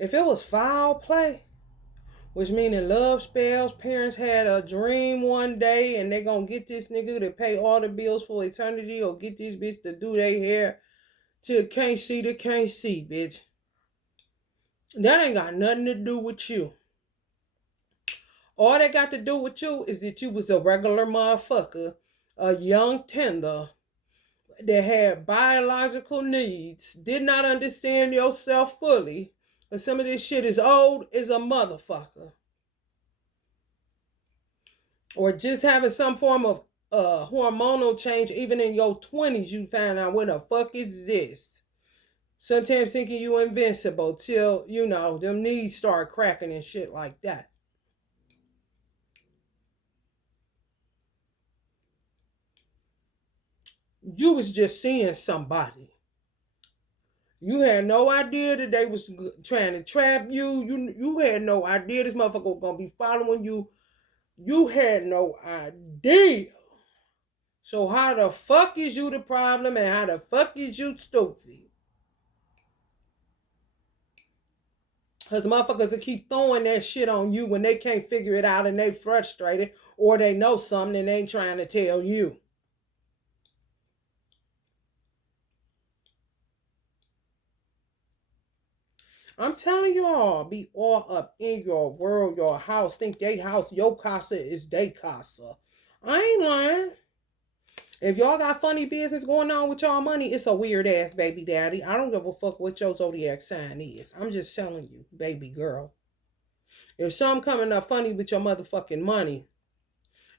If it was foul play, which meaning love spells, parents had a dream one day and they gonna get this nigga to pay all the bills for eternity, or get this bitch to do their hair till can't see, bitch. That ain't got nothing to do with you. All that got to do with you is that you was a regular motherfucker, a young tender that had biological needs, did not understand yourself fully, and some of this shit is old as a motherfucker. Or just having some form of hormonal change, even in your 20s, you find out what the fuck is this. Sometimes thinking you invincible till, them knees start cracking and shit like that. You was just seeing somebody. You had no idea that they was trying to trap you. You had no idea this motherfucker was gonna be following you. You had no idea. So how the fuck is you the problem, and how the fuck is you stupid? Because motherfuckers will keep throwing that shit on you when they can't figure it out and they frustrated, or they know something and they ain't trying to tell you. I'm telling y'all, be all up in your world, your house. Think they house, your casa is they casa. I ain't lying. If y'all got funny business going on with y'all money, it's a weird ass baby daddy. I don't give a fuck what your zodiac sign is. I'm just telling you, baby girl. If something coming up funny with your motherfucking money,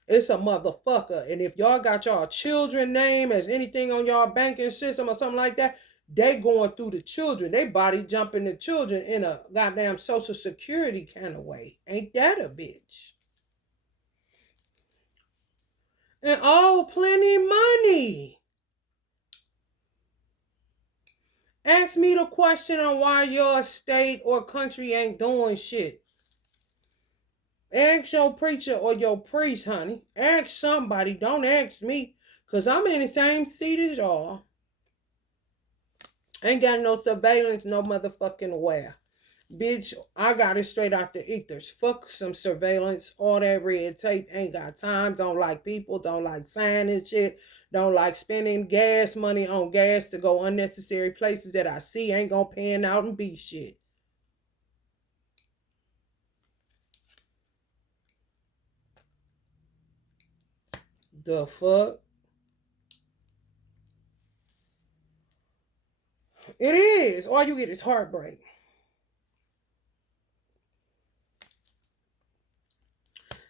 it's a motherfucker. And if y'all got y'all children name as anything on y'all banking system or something like that, They going through the children. They body jumping the children in a goddamn social security kind of way. Ain't that a bitch? And oh, plenty money. Ask me the question on why your state or country ain't doing shit. Ask your preacher or your priest, honey. Ask somebody. Don't ask me. Because I'm in the same seat as y'all. Ain't got no surveillance, no motherfucking where. Bitch, I got it straight out the ethers. Fuck some surveillance. All that red tape. Ain't got time. Don't like people. Don't like signing shit. Don't like spending gas money on gas to go unnecessary places that I see ain't gonna pan out and be shit. The fuck? It is. All you get is heartbreak.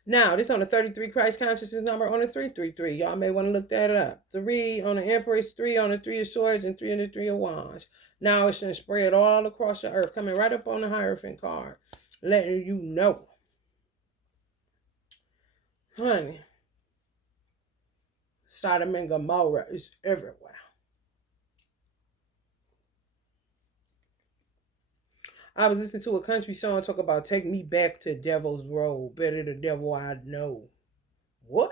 Now, this on the 33 Christ consciousness number on the 333. Y'all may want to look that up. 3 on the Empress, 3 on the 3 of Swords, and 3 on the 3 of Wands. Now it's going to spread all across the earth, coming right up on the Hierophant card, letting you know. Honey, Sodom and Gomorrah is everywhere. I was listening to a country song talk about take me back to Devil's Road, better the devil I know. What?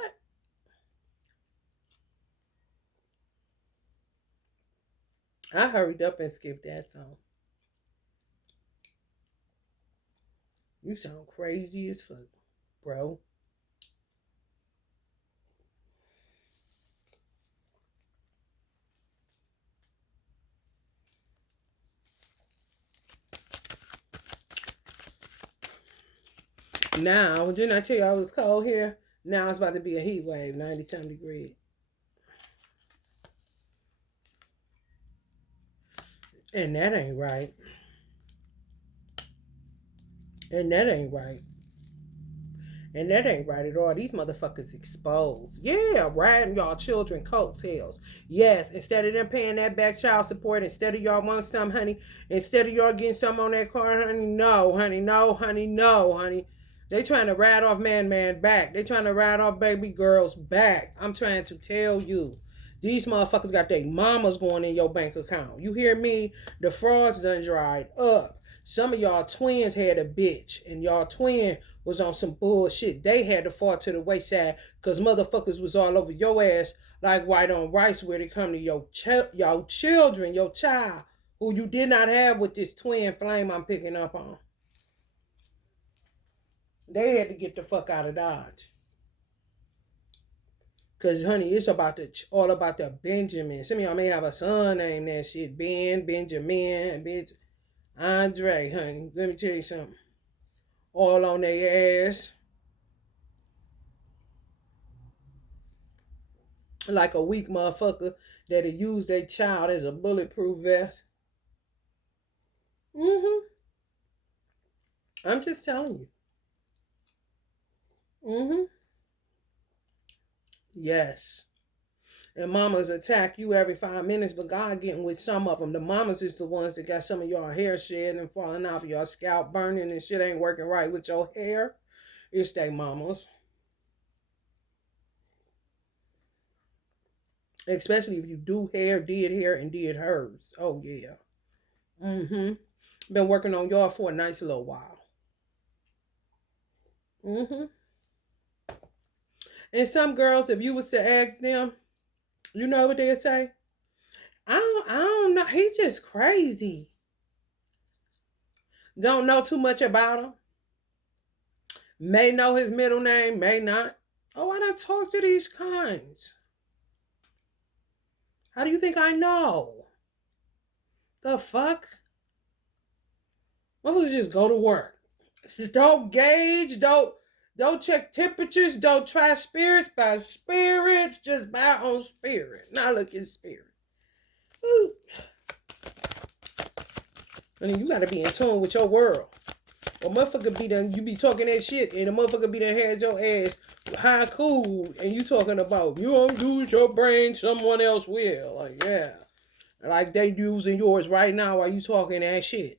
I hurried up and skipped that song. You sound crazy as fuck, bro. Now, didn't I tell you I was cold here? Now it's about to be a heat wave, 90-some degrees. And that ain't right. And that ain't right. And that ain't right at all. These motherfuckers exposed. Yeah, riding y'all children coattails. Yes, instead of them paying that back child support, instead of y'all want some, honey, instead of y'all getting some on that car, honey, no, honey, no, honey, no, honey. They trying to ride off man back. They trying to ride off baby girls back. I'm trying to tell you. These motherfuckers got their mamas going in your bank account. You hear me? The frauds done dried up. Some of y'all twins had a bitch, and y'all twin was on some bullshit. They had to fall to the wayside because motherfuckers was all over your ass like white on rice where they come to your children, your child, who you did not have with this twin flame I'm picking up on. They had to get the fuck out of Dodge. Because, honey, it's all about the Benjamin. Some of y'all may have a son named that shit. Benjamin, bitch. Andre, honey. Let me tell you something. All on their ass. Like a weak motherfucker that'll use their child as a bulletproof vest. I'm just telling you. Yes. And mamas attack you every 5 minutes, but God getting with some of them. The mamas is the ones that got some of y'all hair shed and falling off of your scalp, burning and shit ain't working right with your hair. It's they mamas. Especially if you do hair, did hair, and did herbs. Oh, yeah. Been working on y'all for a nice little while. And some girls, if you was to ask them, you know what they'd say? I don't know. He just crazy. Don't know too much about him. May know his middle name, may not. Oh, I don't talk to these kinds. How do you think I know? The fuck? Motherfuckers just go to work. Don't gauge, don't check temperatures, don't try spirits by spirits, just buy on spirit. Now look at spirit. Ooh. I mean, you gotta be in tune with your world. A motherfucker be done, you be talking that shit, and a motherfucker be done had your ass high cool, and you talking about you don't use your brain, someone else will. Like, yeah. Like they using yours right now while you talking that shit.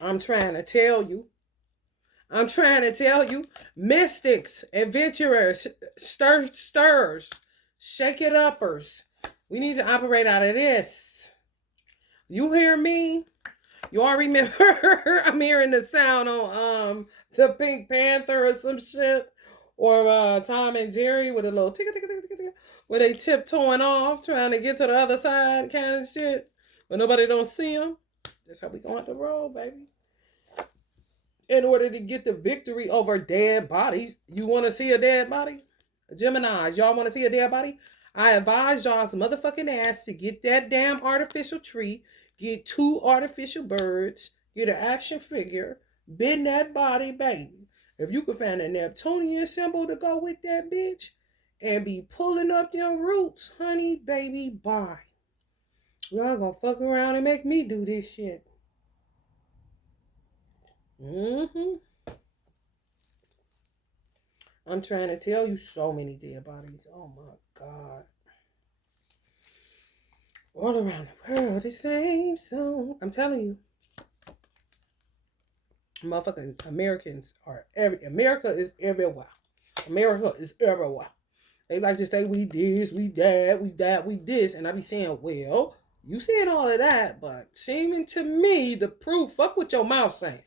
I'm trying to tell you. I'm trying to tell you. Mystics, adventurers, stirs, shake it uppers. We need to operate out of this. You hear me? You all remember? I'm hearing the sound on the Pink Panther or some shit, or Tom and Jerry with a little tick tick tick tick tick, where they tiptoeing off, trying to get to the other side, kind of shit, but nobody don't see them. That's how we gonna have to roll, baby. In order to get the victory over dead bodies, you want to see a dead body? Geminis, y'all want to see a dead body? I advise y'all's motherfucking ass to get that damn artificial tree, get 2 artificial birds, get an action figure, bend that body, baby. If you could find a Neptunian symbol to go with that bitch and be pulling up them roots, honey, baby, bye. Y'all gonna fuck around and make me do this shit. I'm trying to tell you, so many dead bodies. Oh my God. All around the world, the same song. I'm telling you. Motherfucking Americans are America is everywhere. America is everywhere. They like to say we this, we that, we this. And I be saying, well, you saying all of that, but seeming to me the proof, fuck what your mouth saying.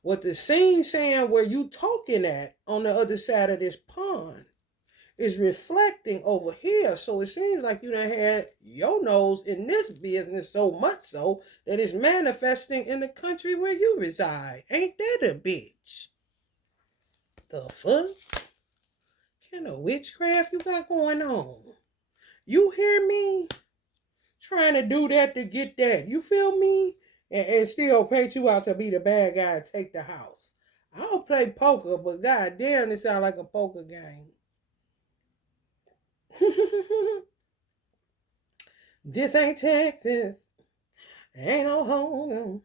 What the scene saying where you talking at on the other side of this pond is reflecting over here. So it seems like you done had your nose in this business so much so that it's manifesting in the country where you reside. Ain't that a bitch? The fuck? Kind of witchcraft you got going on? You hear me? Trying to do that to get that. You feel me? And still paint you out to be the bad guy and take the house. I don't play poker, but goddamn, it sound like a poker game. This ain't Texas. Ain't no home.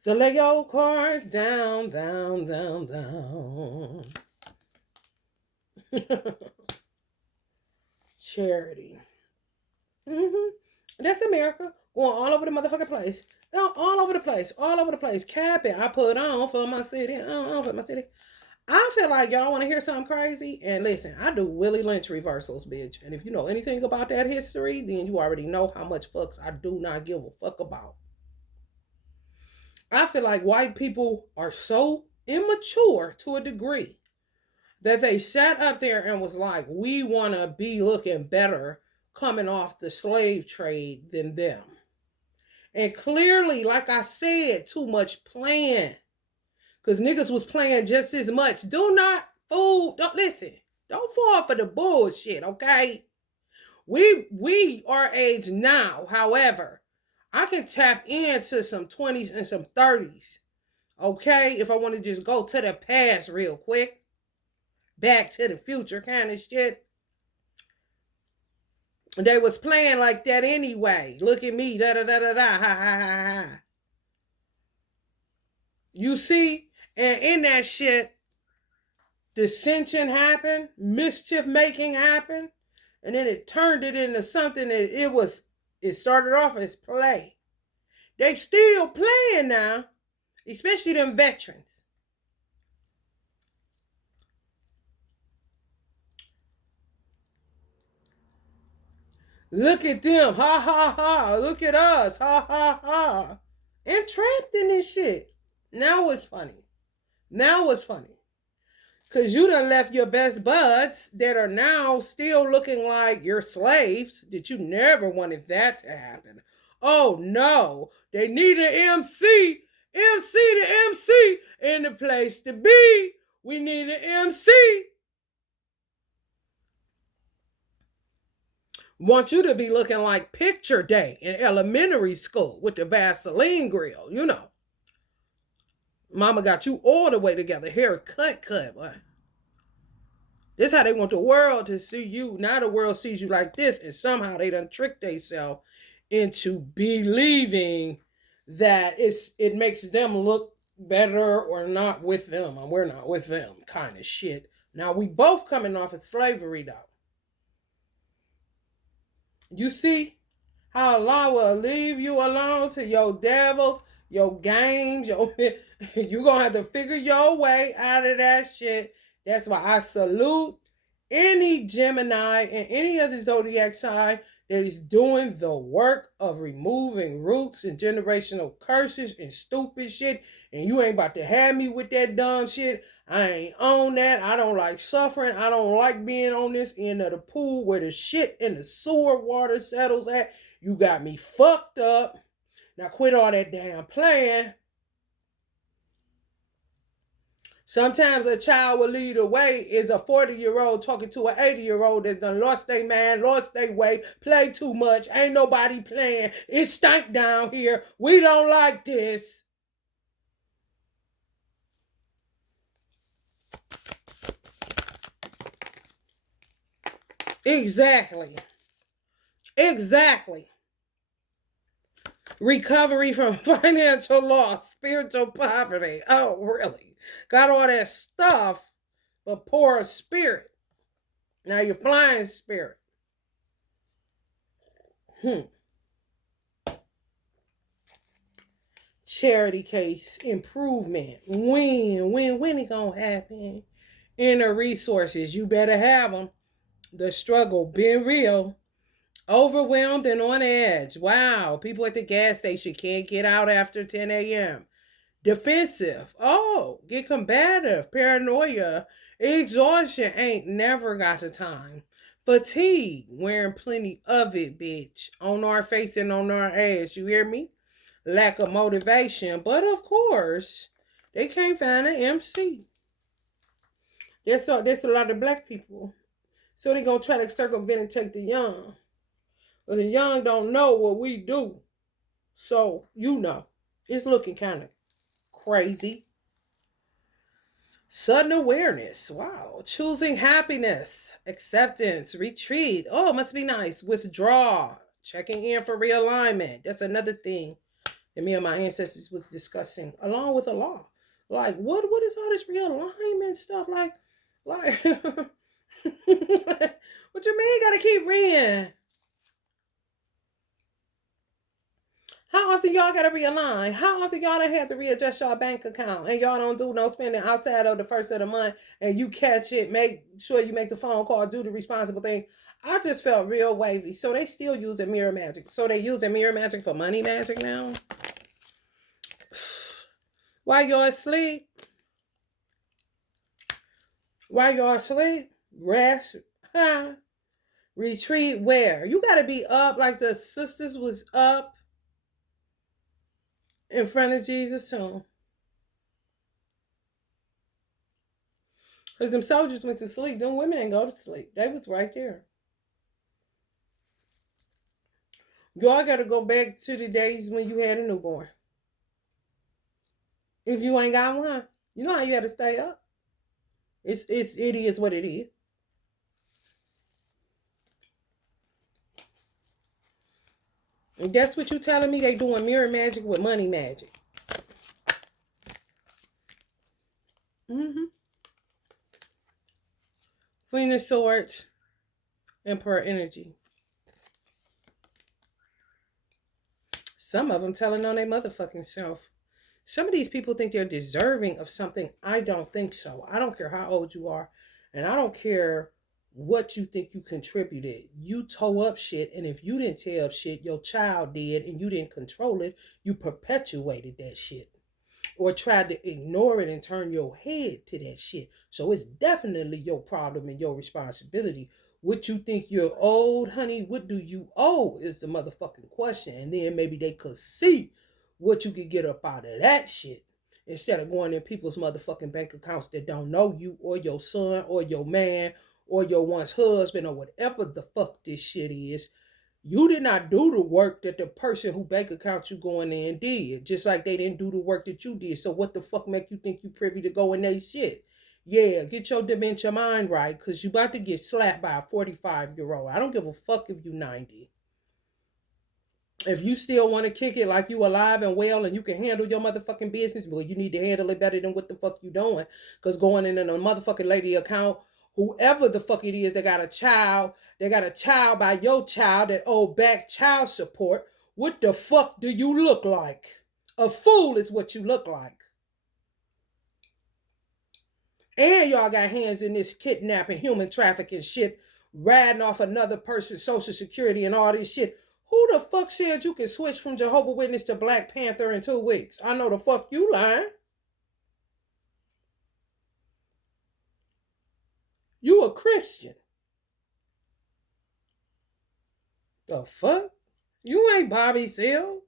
So lay your cards down, down, down, down. Charity. That's America. Going all over the motherfucking place. All over the place. All over the place. Cap it. I put on for my city. For my city. I feel like y'all want to hear something crazy. And listen, I do Willie Lynch reversals, bitch. And if you know anything about that history, then you already know how much fucks I do not give a fuck about. I feel like white people are so immature to a degree that they sat up there and was like, we want to be looking better coming off the slave trade than them. And clearly, like I said, too much playing. Because niggas was playing just as much. Do not fool. Don't listen. Don't fall for the bullshit, okay? We are age now. However, I can tap into some 20s and some 30s. Okay? If I want to just go to the past real quick. Back to the future kind of shit. They was playing like that anyway. Look at me. Da da da da da. Ha ha ha ha. You see? And in that shit, dissension happened. Mischief making happened. And then it turned it into something that it started off as play. They still playing now. Especially them veterans. Look at them. Ha ha ha. Look at us. Ha ha ha. Entrapped in this shit. Now it's funny. Now it's funny. Because you done left your best buds that are now still looking like your slaves, that you never wanted that to happen. Oh no. They need an MC. MC to MC in the place to be. We need an MC. Want you to be looking like picture day in elementary school with the Vaseline grill, you know. Mama got you all the way together, hair cut, boy. This is how they want the world to see you. Now the world sees you like this, and somehow they done tricked themselves into believing that it makes them look better or not with them, and we're not with them kind of shit. Now, we both coming off of slavery, though. You see how Allah will leave you alone to your devils, your games, you gonna have to figure your way out of that shit. That's why I salute any Gemini and any other zodiac sign that is doing the work of removing roots and generational curses and stupid shit. And you ain't about to have me with that dumb shit. I ain't on that. I don't like suffering. I don't like being on this end of the pool where the shit in the sewer water settles at. You got me fucked up. Now quit all that damn playing. Sometimes a child will lead the way is a 40-year-old talking to an 80-year-old that done lost their man, lost their way, play too much, ain't nobody playing. It stank down here. We don't like this. Exactly. Recovery from financial loss, spiritual poverty. Oh, really? Got all that stuff, but poor spirit. Now you're flying spirit. Charity case improvement. When it gonna happen? Inner resources, you better have them. The struggle been real. Overwhelmed and on edge. Wow, people at the gas station can't get out after 10 a.m. Defensive. Oh, get combative. Paranoia. Exhaustion. Ain't never got the time. Fatigue. Wearing plenty of it, bitch. On our face and on our ass. You hear me? Lack of motivation. But of course, they can't find an MC. There's a lot of black people. So they gonna try to circumvent and take the young. But the young don't know what we do. So, it's looking kind of crazy. Sudden awareness. Wow. Choosing happiness. Acceptance. Retreat. Oh, it must be nice. Withdraw. Checking in for realignment. That's another thing that me and my ancestors was discussing along with the law. Like, what is all this realignment stuff? Like what you mean gotta keep reading? How often y'all gotta realign? How often y'all done had to readjust y'all bank account and y'all don't do no spending outside of the first of the month and you catch it, make sure you make the phone call, do the responsible thing. I just felt real wavy. So they still using mirror magic. So they using mirror magic for money magic now? While y'all asleep? Rest. Huh? Retreat where? You gotta be up like the sisters was up in front of Jesus' tomb. Because them soldiers went to sleep. Them women didn't go to sleep. They was right there. Y'all got to go back to the days when you had a newborn. If you ain't got one, you know how you got to stay up. It is what it is. And that's what you telling me they doing mirror magic with money magic. Mm-hmm. Queen of Swords, Emperor energy. Some of them telling on their motherfucking self. Some of these people think they're deserving of something. I don't think so. I don't care how old you are. And I don't care what you think you contributed. You tore up shit. And if you didn't tear up shit, your child did and you didn't control it. You perpetuated that shit. Or tried to ignore it and turn your head to that shit. So it's definitely your problem and your responsibility. What you think you're owed, honey, what do you owe is the motherfucking question. And then maybe they could see what you could get up out of that shit. Instead of going in people's motherfucking bank accounts that don't know you or your son or your man or your once husband or whatever the fuck this shit is. You did not do the work that the person who bank account you going in did. Just like they didn't do the work that you did. So what the fuck make you think you privy to go in their shit? Yeah, get your dementia mind right. Because you about to get slapped by a 45-year-old. I don't give a fuck if you 90. If you still want to kick it like you alive and well and you can handle your motherfucking business, well, you need to handle it better than what the fuck you doing. Because going in a motherfucking lady account, whoever the fuck it is, they got a child by your child that owe back child support. What the fuck do you look like? A fool is what you look like. And y'all got hands in this kidnapping, human trafficking shit, riding off another person's social security and all this shit. Who the fuck said you can switch from Jehovah Witness to Black Panther in 2 weeks? I know the fuck you lying. You a Christian. The fuck? You ain't Bobby Seale.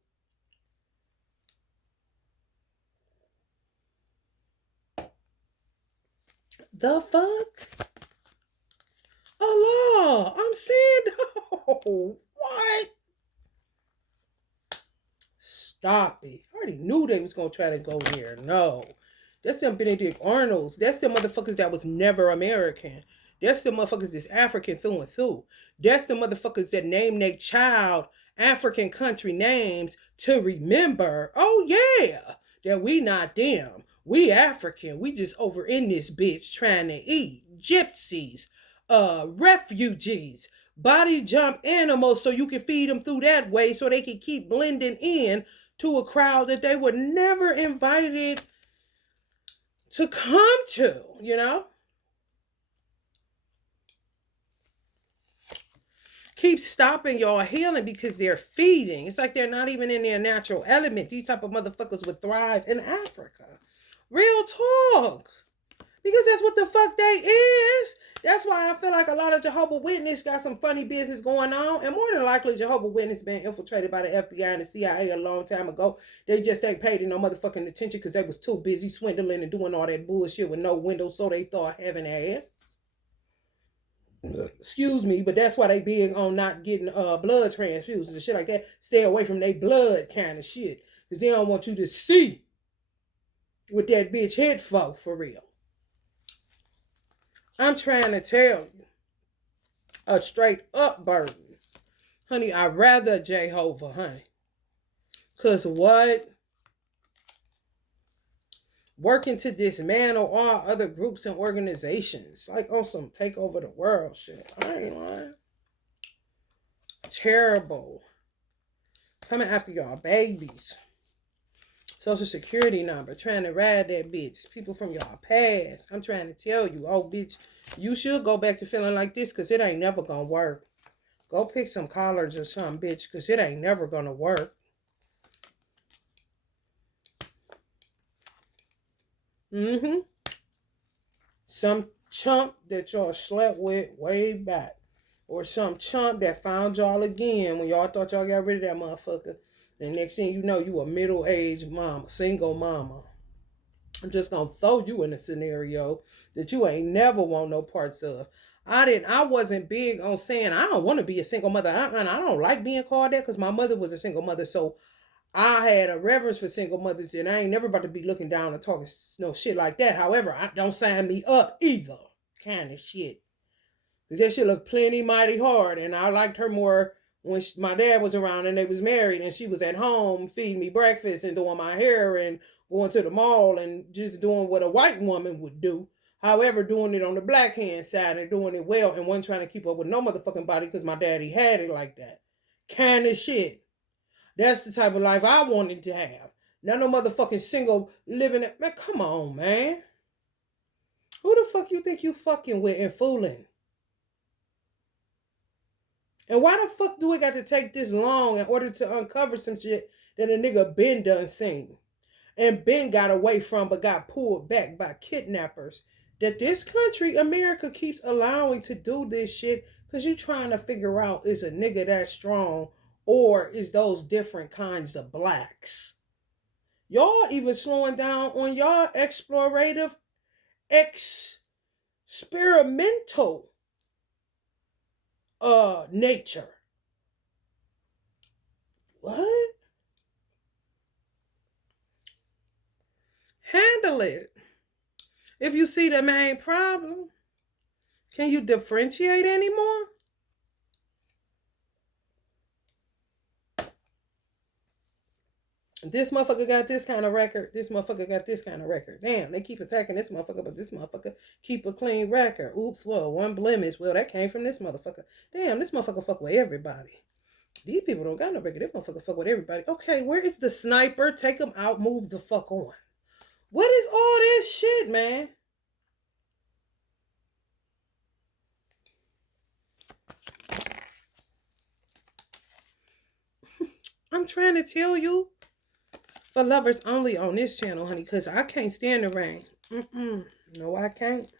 The fuck? Allah, I'm saying no. What? Stop it. I already knew they was gonna try to go there. No. That's them Benedict Arnolds. That's the motherfuckers that was never American. That's the motherfuckers that's African through and through. That's the motherfuckers that name their child African country names to remember. Oh yeah, that we not them. We African. We just over in this bitch trying to eat. Gypsies, refugees, body jump animals so you can feed them through that way so they can keep blending in to a crowd that they were never invited to come to, you know? Keep stopping y'all healing because they're feeding. It's like they're not even in their natural element. These type of motherfuckers would thrive in Africa. Real talk. Because that's what the fuck they is. That's why I feel like a lot of Jehovah Witness got some funny business going on. And more than likely, Jehovah Witness been infiltrated by the FBI and the CIA a long time ago. They just ain't paid no motherfucking attention because they was too busy swindling and doing all that bullshit with no windows, so they thought having ass. Excuse me, but that's why they big on not getting blood transfusions and shit like that. Stay away from their blood kind of shit. Because they don't want you to see what that bitch hit for real. I'm trying to tell you. A straight up burden. Honey, I'd rather Jehovah, honey. Because what? Working to dismantle all other groups and organizations. Like on some take over the world shit. I ain't lying. Terrible. Coming after y'all babies. Social security number. Trying to ride that bitch. People from y'all past. I'm trying to tell you. Oh, bitch. You should go back to feeling like this because it ain't never gonna work. Go pick some collars or something, bitch, because it ain't never gonna work. Some chump that y'all slept with way back. Or some chump that found y'all again when y'all thought y'all got rid of that motherfucker. And next thing you know, you a middle-aged mama, single mama. I'm just gonna throw you in a scenario that you ain't never want no parts of. I wasn't big on saying I don't want to be a single mother. I don't like being called that because my mother was a single mother. So I had a reverence for single mothers, and I ain't never about to be looking down and talking no shit like that. However, I don't sign me up either, kind of shit. Because that shit looked plenty mighty hard, and I liked her more when my dad was around and they was married, and she was at home feeding me breakfast and doing my hair and going to the mall and just doing what a white woman would do. However, doing it on the black hand side and doing it well and wasn't trying to keep up with no motherfucking body because my daddy had it like that. Kind of shit. That's the type of life I wanted to have. Not no motherfucking single living. Man, come on, man. Who the fuck you think you fucking with and fooling? And why the fuck do it got to take this long in order to uncover some shit that a nigga been done seen? And Ben got away from but got pulled back by kidnappers. That this country, America, keeps allowing to do this shit because you trying to figure out is a nigga that strong or is those different kinds of blacks. Y'all even slowing down on y'all explorative, experimental nature. What? Handle it. If you see the main problem, can you differentiate anymore? This motherfucker got this kind of record. This motherfucker got this kind of record. Damn, they keep attacking this motherfucker, but this motherfucker keep a clean record. Oops, well, one blemish. Well, that came from this motherfucker. Damn, this motherfucker fuck with everybody. These people don't got no record. This motherfucker fuck with everybody. Okay, where is the sniper? Take him out. Move the fuck on. What is all this shit, man? I'm trying to tell you. For lovers only on this channel, honey, because I can't stand the rain. No, I can't.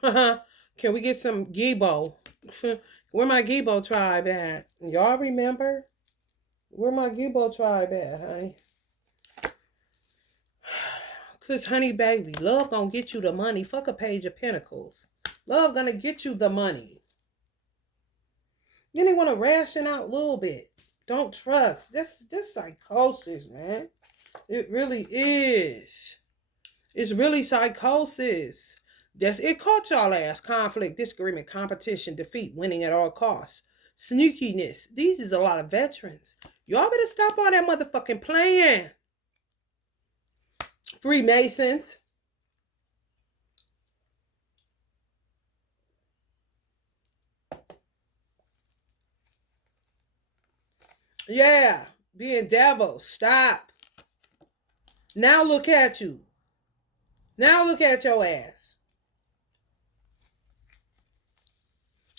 Can we get some Gibo? Where my Gibo tribe at? Y'all remember? Where my Gibo tribe at, honey? Because, honey, baby, love gonna get you the money. Fuck a page of pentacles. Love gonna get you the money. Then they want to ration out a little bit. Don't trust. This psychosis, man. It really is. It's really psychosis. It caught y'all ass. Conflict, disagreement, competition, defeat, winning at all costs. Sneakiness. These is a lot of veterans. Y'all better stop all that motherfucking playing. Freemasons. Yeah, being devils. Stop. Now look at you. Now look at your ass.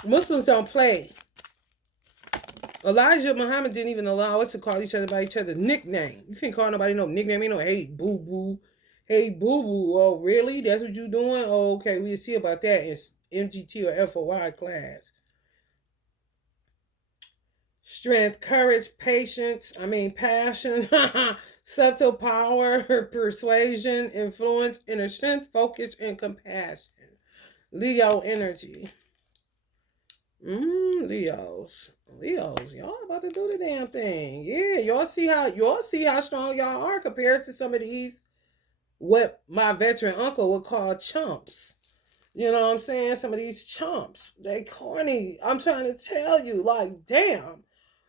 Muslims don't play. Elijah Muhammad didn't even allow us to call each other by each other's nickname. You can't call nobody no nickname. You know, hey, boo-boo. Hey, boo-boo. Oh, really? That's what you doing? Oh, okay. We'll see about that in MGT or FOI class. Strength, courage, passion, subtle power, persuasion, influence, inner strength, focus, and compassion. Leo energy. Leos, y'all about to do the damn thing. Yeah, y'all see how strong y'all are compared to some of these, what my veteran uncle would call chumps. You know what I'm saying? Some of these chumps, they corny. I'm trying to tell you, like, damn.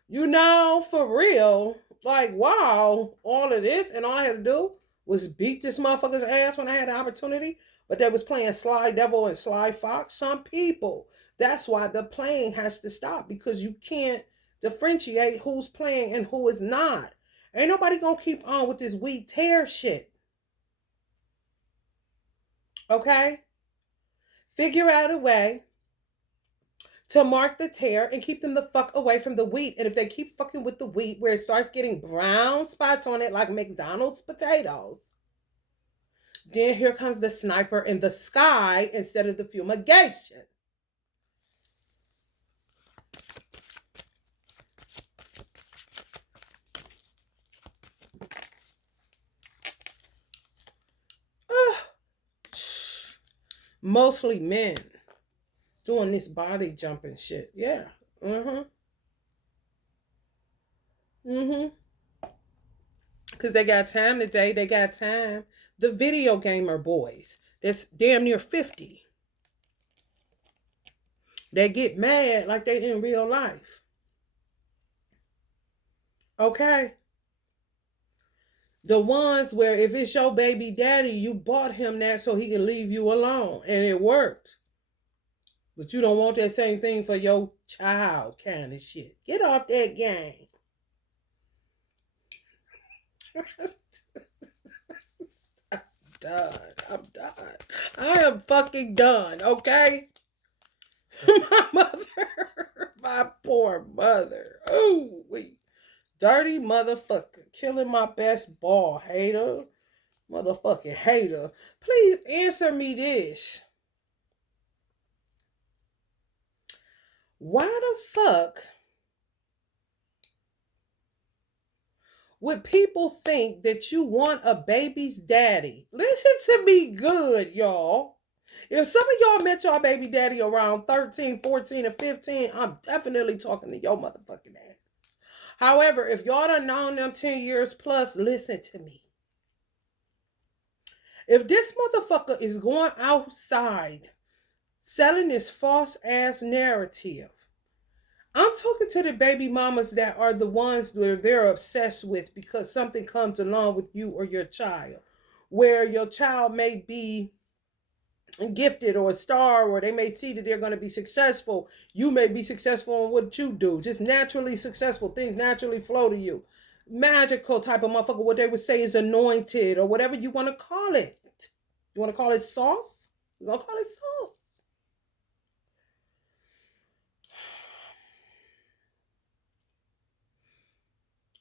You know, for real, like, wow, all of this, and all I had to do was beat this motherfucker's ass when I had the opportunity, but they was playing Sly Devil and Sly Fox. Some people, that's why the playing has to stop, because you can't differentiate who's playing and who is not. Ain't nobody gonna keep on with this wheat tear shit. Okay? Figure out a way to mark the tear and keep them the fuck away from the wheat. And if they keep fucking with the wheat where it starts getting brown spots on it like McDonald's potatoes, then here comes the sniper in the sky instead of the fumigation. Mostly men doing this body jumping shit. Yeah. Because they got time today. They got time. The video gamer boys that's damn near 50. They get mad like they in real life. Okay? The ones where if it's your baby daddy, you bought him that so he can leave you alone. And it worked. But you don't want that same thing for your child kind of shit. Get off that game. I'm done. I am fucking done, okay? My mother. My poor mother. Ooh, wait. Dirty motherfucker. Killing my best ball, hater. Motherfucking hater. Please answer me this. Why the fuck would people think that you want a baby's daddy? Listen to me good, y'all. If some of y'all met y'all baby daddy around 13, 14, or 15, I'm definitely talking to your motherfucking ass. However, if y'all done known them 10 years plus, listen to me. If this motherfucker is going outside selling this false ass narrative, I'm talking to the baby mamas that are the ones where they're obsessed with because something comes along with you or your child, where your child may be gifted or a star, or they may see that they're going to be successful. You may be successful in what you do, just naturally successful. Things naturally flow to you. Magical type of motherfucker. What they would say is anointed or whatever you want to call it. You want to call it sauce? We're going to call it sauce.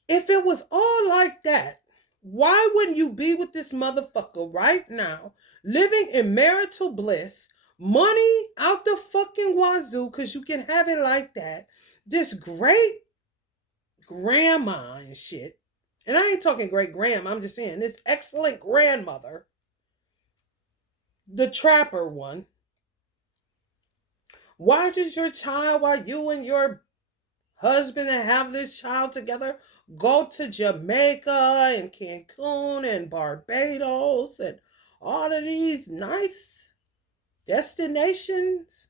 If it was all like that, why wouldn't you be with this motherfucker right now, living in marital bliss, money out the fucking wazoo, because you can have it like that, this great grandma and shit, and I ain't talking great grandma, I'm just saying this excellent grandmother, the trapper one, watches your child while you and your husband and have this child together go to Jamaica and Cancun and Barbados and all of these nice destinations.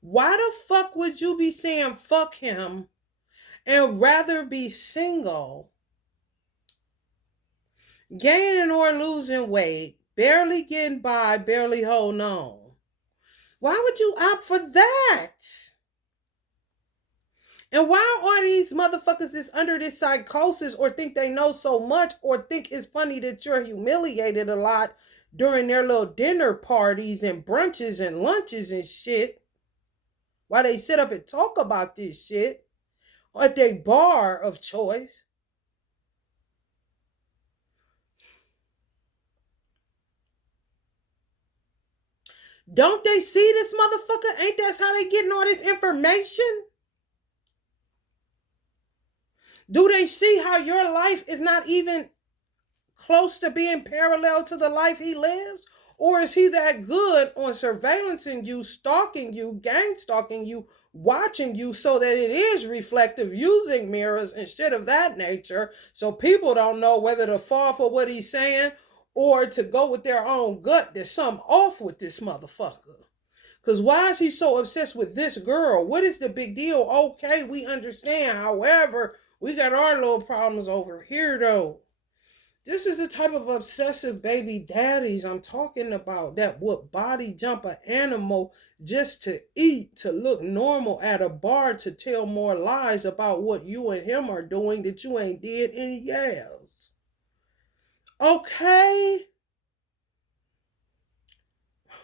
Why the fuck would you be saying fuck him and rather be single, gaining or losing weight, barely getting by, barely holding on? Why would you opt for that? And why are these motherfuckers that's under this psychosis or think they know so much or think it's funny that you're humiliated a lot during their little dinner parties and brunches and lunches and shit? While they sit up and talk about this shit at their bar of choice. Don't they see this motherfucker? Ain't that how they getting all this information? Do they see how your life is not even close to being parallel to the life he lives? Or is he that good on surveillancing you, stalking you, gang stalking you, watching you so that it is reflective, using mirrors and shit of that nature, so people don't know whether to fall for what he's saying or to go with their own gut? There's something off with this motherfucker. Because why is he so obsessed with this girl? What is the big deal? Okay, we understand. However, we got our little problems over here, though. This is the type of obsessive baby daddies I'm talking about that would body jump an animal just to eat, to look normal at a bar, to tell more lies about what you and him are doing that you ain't did in years. Okay?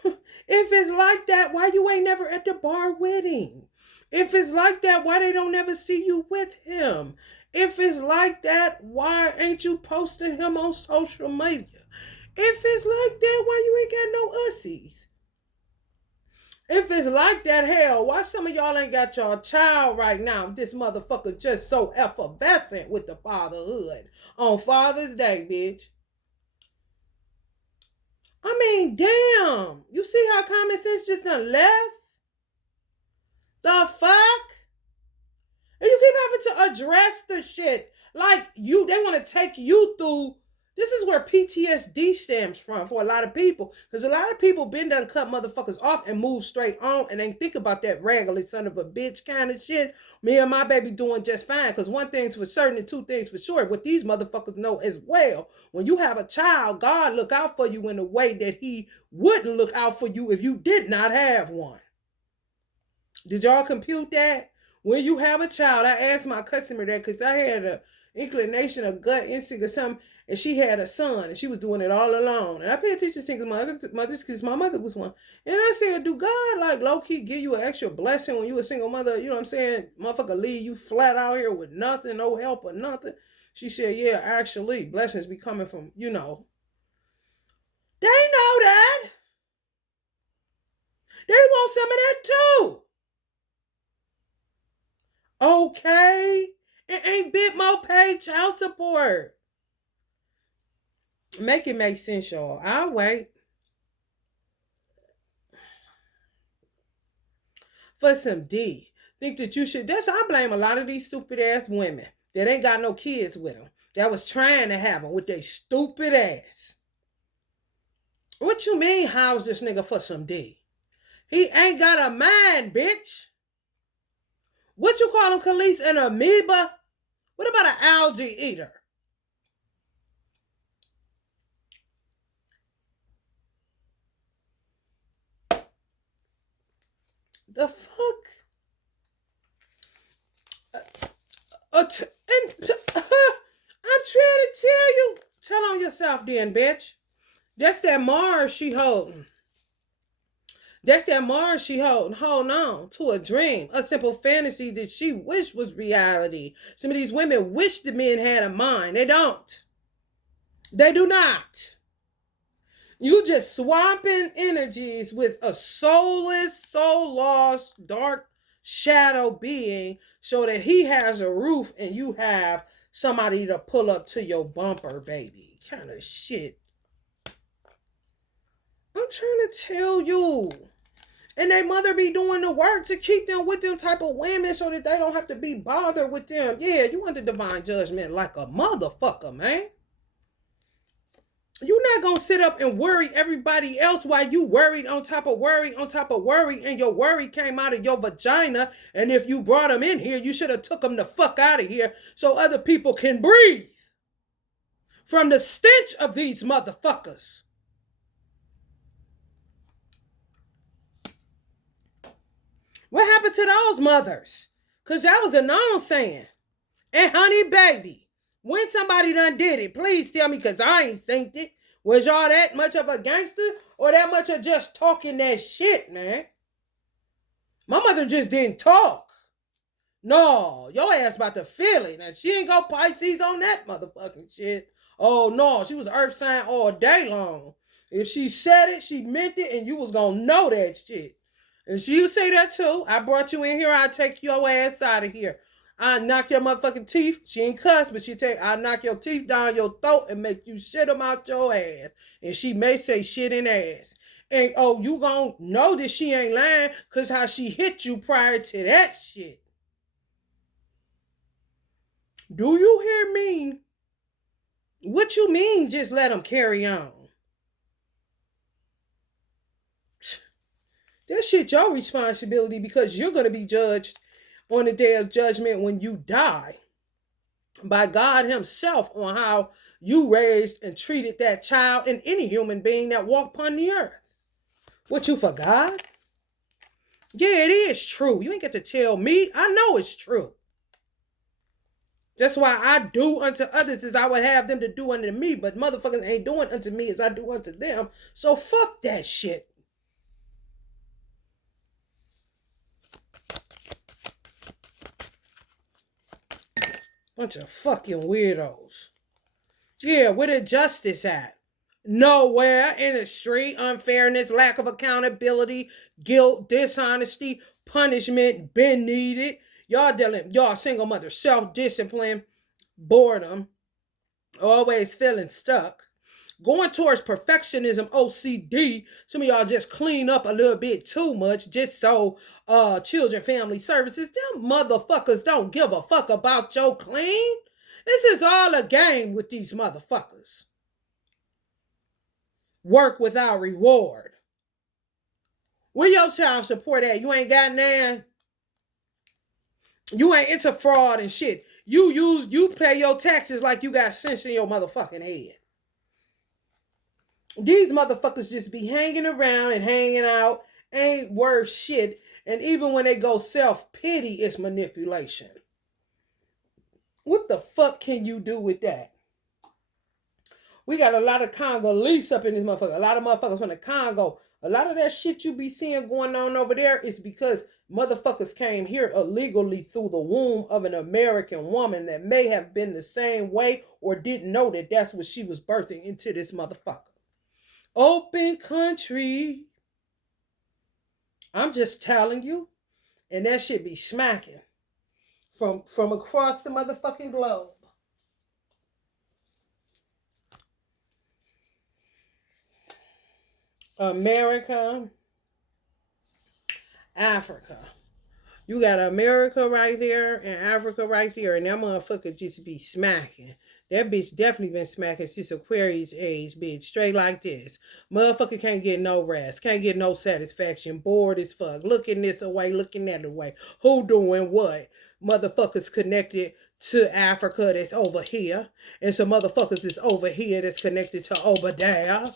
If it's like that, why you ain't never at the bar with him? If it's like that, why they don't never see you with him? If it's like that, why ain't you posting him on social media? If it's like that, why you ain't got no ussies? If it's like that, hell, why some of y'all ain't got your child right now? This motherfucker just so effervescent with the fatherhood on Father's Day, bitch. I mean, damn. You see how common sense just done left? The fuck? And you keep having to address the shit. Like they want to take you through. This is where PTSD stems from for a lot of people. Because a lot of people been done cut motherfuckers off and move straight on and ain't think about that regular son of a bitch kind of shit. Me and my baby doing just fine. Because one thing's for certain and two things for sure. What these motherfuckers know as well. When you have a child, God look out for you in a way that he wouldn't look out for you if you did not have one. Did y'all compute that? When you have a child, I asked my customer that because I had an inclination, a gut instinct or something, and she had a son, and she was doing it all alone. And I paid attention to single mothers because my mother was one. And I said, do God, like, low-key give you an extra blessing when you a single mother? You know what I'm saying? Motherfucker leave you flat out here with nothing, no help or nothing. She said, yeah, actually, blessings be coming from, They know that. They want some of that too. Okay. It ain't bit more paid child support. Make it make sense, y'all. I'll wait. For some D. Think that you should. I blame a lot of these stupid ass women that ain't got no kids with them. That was trying to have them with their stupid ass. What you mean, house this nigga for some D? He ain't got a mind, bitch. What you call them, Khalees? An amoeba? What about an algae eater? The fuck? And I'm trying to tell you. Tell on yourself then, bitch. That's that Mars she holding. That's that Mars she holding on to a dream, a simple fantasy that she wished was reality. Some of these women wish the men had a mind. They don't. They do not. You just swapping energies with a soulless, soul lost, dark shadow being so that he has a roof and you have somebody to pull up to your bumper, baby. Kind of shit. I'm trying to tell you. And they mother be doing the work to keep them with them type of women so that they don't have to be bothered with them. Yeah, you want the divine judgment like a motherfucker, man. You're not gonna sit up and worry everybody else while you worried on top of worry on top of worry, and your worry came out of your vagina. And if you brought them in here, you should have took them the fuck out of here so other people can breathe from the stench of these motherfuckers. What happened to those mothers? Cause that was a known saying. And honey baby, when somebody done did it, please tell me, cause I ain't think it. Was y'all that much of a gangster or that much of just talking that shit, man? My mother just didn't talk. No, your ass about to feel it. Now, she ain't go Pisces on that motherfucking shit. Oh, no, she was earth sign all day long. If she said it, she meant it, and you was gonna know that shit. And she would say that too. I brought you in here, I'll take your ass out of here. I knock your motherfucking teeth. She ain't cuss, but I knock your teeth down your throat and make you shit them out your ass. And she may say shit in ass. And oh, you gonna know that she ain't lying because how she hit you prior to that shit. Do you hear me? What you mean just let them carry on? That shit your responsibility because you're gonna be judged on the day of judgment when you die by God himself on how you raised and treated that child and any human being that walked upon the earth. What, you forgot? Yeah, it is true. You ain't get to tell me. I know it's true. That's why I do unto others as I would have them to do unto me, but motherfuckers ain't doing unto me as I do unto them. So fuck that shit. Bunch of fucking weirdos. Yeah, where the justice at? Nowhere. In the street. Unfairness, lack of accountability, guilt, dishonesty, punishment been needed. Y'all single mother, self-discipline, boredom, always feeling stuck. Going towards perfectionism, OCD. Some of y'all just clean up a little bit too much just so children, family services. Them motherfuckers don't give a fuck about your clean. This is all a game with these motherfuckers. Work without reward. Where your child support at? You ain't got none. You ain't into fraud and shit. You pay your taxes like you got sense in your motherfucking head. These motherfuckers just be hanging around and hanging out, ain't worth shit. And even when they go self-pity, it's manipulation. What the fuck can you do with that? We got a lot of Congolese up in this motherfucker. A lot of motherfuckers from the Congo. A lot of that shit you be seeing going on over there is because motherfuckers came here illegally through the womb of an American woman that may have been the same way or didn't know that that's what she was birthing into this motherfucker. Open country. I'm just telling you. And that shit be smacking from across the motherfucking globe. America, Africa, You got America right there and Africa right there, and that motherfucker just be smacking. That bitch definitely been smacking since Aquarius age, bitch. Straight like this. Motherfucker can't get no rest, can't get no satisfaction. Bored as fuck. Looking this away, looking that away. Who doing what? Motherfuckers connected to Africa that's over here, and some motherfuckers that's over here that's connected to over there.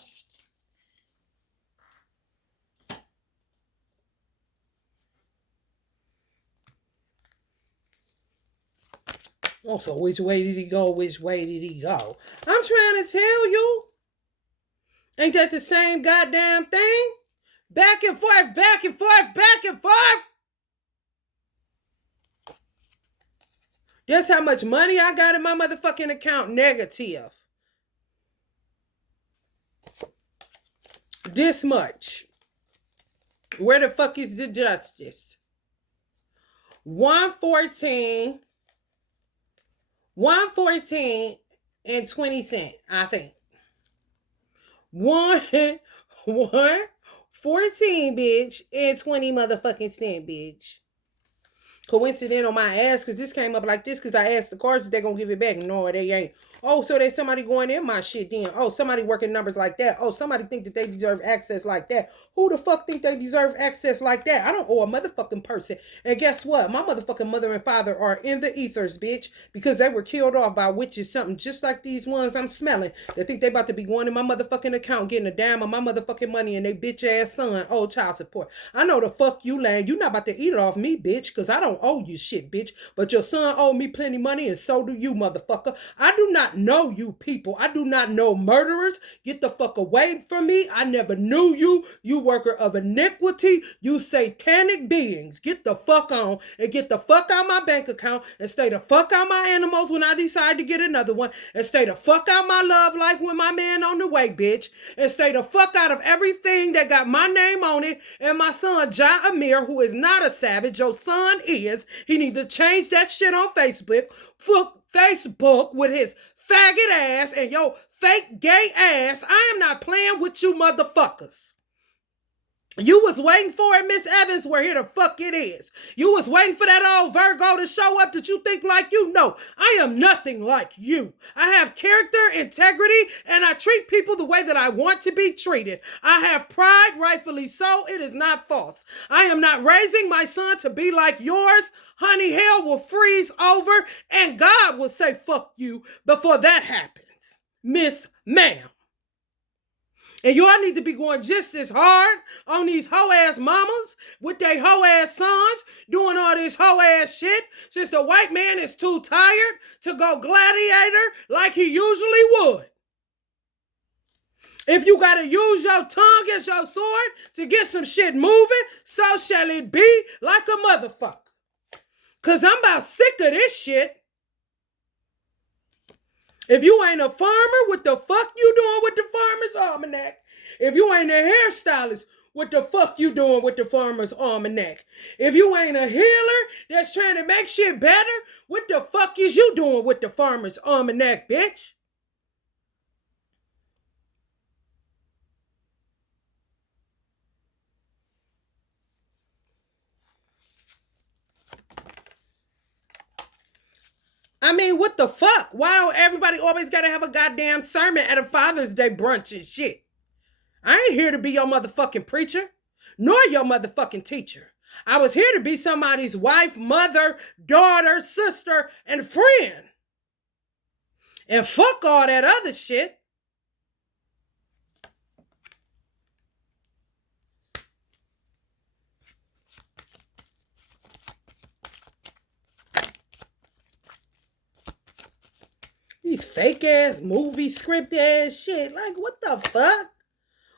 Also, which way did he go? Which way did he go? I'm trying to tell you. Ain't that the same goddamn thing? Back and forth, back and forth, back and forth. Guess how much money I got in my motherfucking account? Negative. This much. Where the fuck is the justice? 114 and 20 cents, I think. 114, bitch, and 20 motherfucking cent, bitch. Coincident on my ass, because this came up like this, because I asked the cards if they're going to give it back. No, they ain't. Oh, so there's somebody going in my shit then. Oh, somebody working numbers like that. Oh, somebody think that they deserve access like that. Who the fuck think they deserve access like that? I don't owe a motherfucking person. And guess what? My motherfucking mother and father are in the ethers, bitch, because they were killed off by witches, something just like these ones I'm smelling. They think they about to be going in my motherfucking account, getting a dime of my motherfucking money and they bitch ass son, old child support. I know the fuck you, Lane. You not about to eat it off me, bitch, because I don't owe you shit, bitch. But your son owe me plenty money and so do you, motherfucker. I do not know you people. I do not know murderers. Get the fuck away from me. I never knew you. You worker of iniquity. You satanic beings. Get the fuck on and get the fuck out my bank account and stay the fuck out my animals when I decide to get another one and stay the fuck out my love life when my man on the way, bitch, and stay the fuck out of everything that got my name on it and my son Ja Amir, who is not a savage. Your son is. He needs to change that shit on Facebook. Fuck Facebook with his faggot ass and your fake gay ass. I am not playing with you motherfuckers. You was waiting for it, Miss Evans, where here the fuck it is. You was waiting for that old Virgo to show up that you think like you. No, I am nothing like you. I have character, integrity, and I treat people the way that I want to be treated. I have pride, rightfully so. It is not false. I am not raising my son to be like yours. Honey, hell will freeze over and God will say fuck you before that happens. Miss Ma'am. And y'all need to be going just as hard on these hoe-ass mamas with their hoe-ass sons doing all this hoe-ass shit since the white man is too tired to go gladiator like he usually would. If you gotta use your tongue as your sword to get some shit moving, so shall it be like a motherfucker. Cause I'm about sick of this shit. If you ain't a farmer, what the fuck you doing with the Farmer's Almanac? If you ain't a hairstylist, what the fuck you doing with the Farmer's Almanac? If you ain't a healer that's trying to make shit better, what the fuck is you doing with the Farmer's Almanac, bitch? I mean, what the fuck? Why don't everybody always gotta have a goddamn sermon at a Father's Day brunch and shit? I ain't here to be your motherfucking preacher, nor your motherfucking teacher. I was here to be somebody's wife, mother, daughter, sister, and friend. And fuck all that other shit. These fake ass movie script ass shit. Like, what the fuck?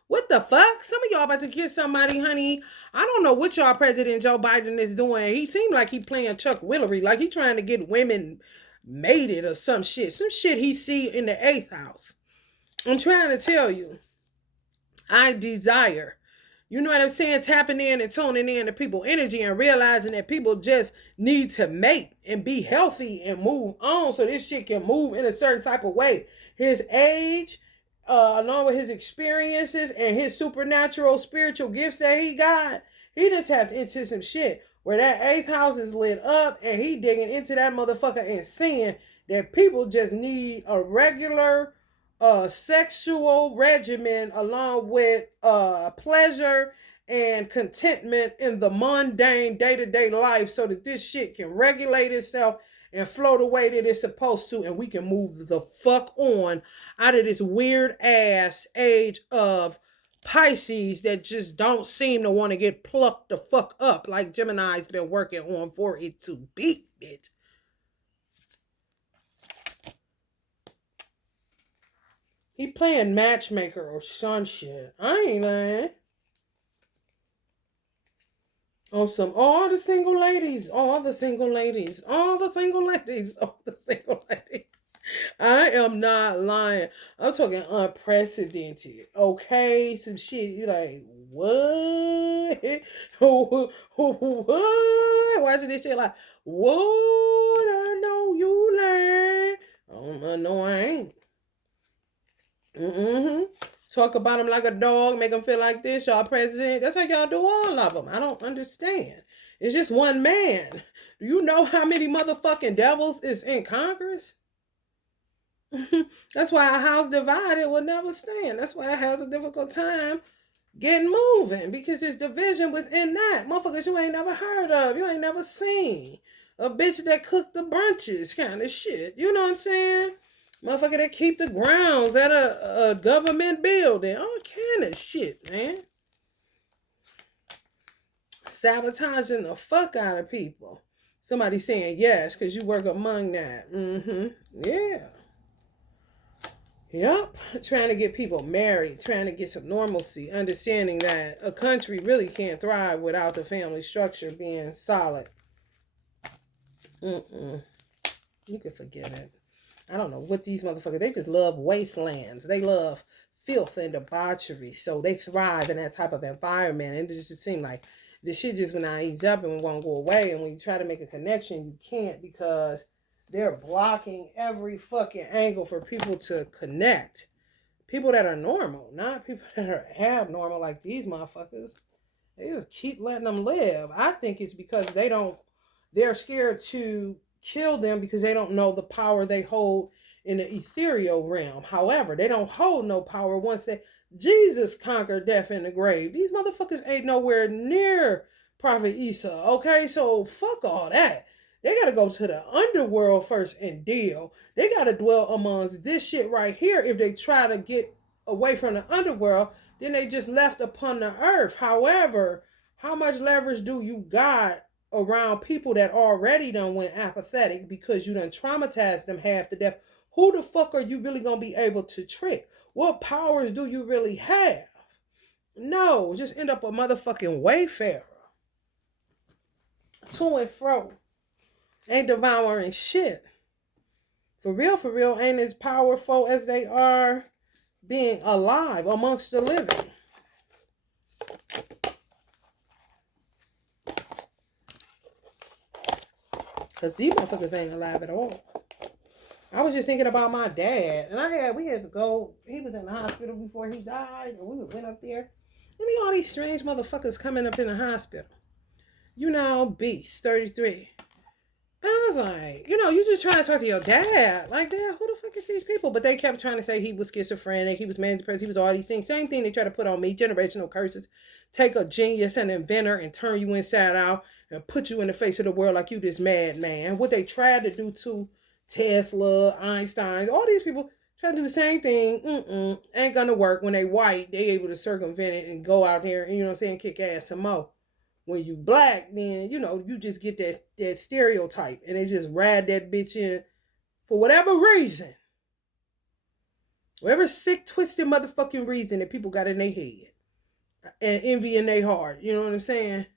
What the fuck? Some of y'all about to kiss somebody, honey. I don't know what y'all President Joe Biden is doing. He seemed like he playing Chuck Willery. Like he trying to get women mated or some shit. Some shit he see in the 8th house. I'm trying to tell you. I desire. You know what I'm saying? Tapping in and tuning in to people's energy and realizing that people just need to mate and be healthy and move on so this shit can move in a certain type of way. His age, along with his experiences and his supernatural spiritual gifts that he got, he done tapped into some shit. where that eighth house is lit up and he digging into that motherfucker and seeing that people just need a regular sexual regimen along with pleasure and contentment in the mundane day-to-day life so that this shit can regulate itself and flow the way that it's supposed to, and we can move the fuck on out of this weird ass age of Pisces that just don't seem to want to get plucked the fuck up like Gemini's been working on for it to be, bitch. He playing matchmaker or some shit. I ain't lying. On some all the single ladies, all the single ladies, all the single ladies, all the single ladies. I am not lying. I'm talking unprecedented. Okay, some shit. You like what? What? Why is this shit like what? I know you lying. I know I ain't. Talk about him like a dog, make him feel like this, y'all president. That's how y'all do all of them. I don't understand. It's just one man. Do you know how many motherfucking devils is in Congress? That's why a house divided will never stand. That's why it has a difficult time getting moving, because there's division within that. Motherfuckers you ain't never heard of, you ain't never seen. A bitch that cooked the brunches kind of shit. You know what I'm saying? Motherfucker that keep the grounds at a government building. All kind of shit, man. Sabotaging the fuck out of people. Somebody saying yes because you work among that. Yeah. Yep. Trying to get people married. Trying to get some normalcy. Understanding that a country really can't thrive without the family structure being solid. You can forget it. I don't know what these motherfuckers, they just love wastelands. They love filth and debauchery. So they thrive in that type of environment. And it just seems like the shit just when I ease up and won't go away. And when you try to make a connection, you can't because they're blocking every fucking angle for people to connect. People that are normal, not people that are abnormal like these motherfuckers. They just keep letting them live. I think it's because they're scared to kill them because they don't know the power they hold in the ethereal realm. However, they don't hold no power once Jesus conquered death in the grave. These motherfuckers ain't nowhere near Prophet Isa. Okay, so fuck all that. They gotta go to the underworld first and deal. They gotta dwell amongst this shit right here. If they try to get away from the underworld, then they just left upon the earth. However, how much leverage do you got around people that already done went apathetic because you done traumatized them half to death? Who the fuck are you really gonna be able to trick? What powers do you really have? No, just end up a motherfucking wayfarer. To and fro. Ain't devouring shit. For real, ain't as powerful as they are being alive amongst the living. Because these motherfuckers ain't alive at all. I was just thinking about my dad. And we had to go. He was in the hospital before he died. And we went up there. Look at all these strange motherfuckers coming up in the hospital. You know, Beast, 33. And I was like, you just trying to talk to your dad. Like, Dad, who the fuck is these people? But they kept trying to say he was schizophrenic. He was manic depressed. He was all these things. Same thing they try to put on me. Generational curses. Take a genius and inventor and turn you inside out and put you in the face of the world like you this madman. What they tried to do to Tesla, Einstein, all these people try to do the same thing. Ain't gonna work. When they white, they able to circumvent it and go out here and, you know what I'm saying, kick ass some more. When you black, then, you just get that stereotype. And they just ride that bitch in for whatever reason. Whatever sick, twisted motherfucking reason that people got in their head. And envy in their heart. You know what I'm saying?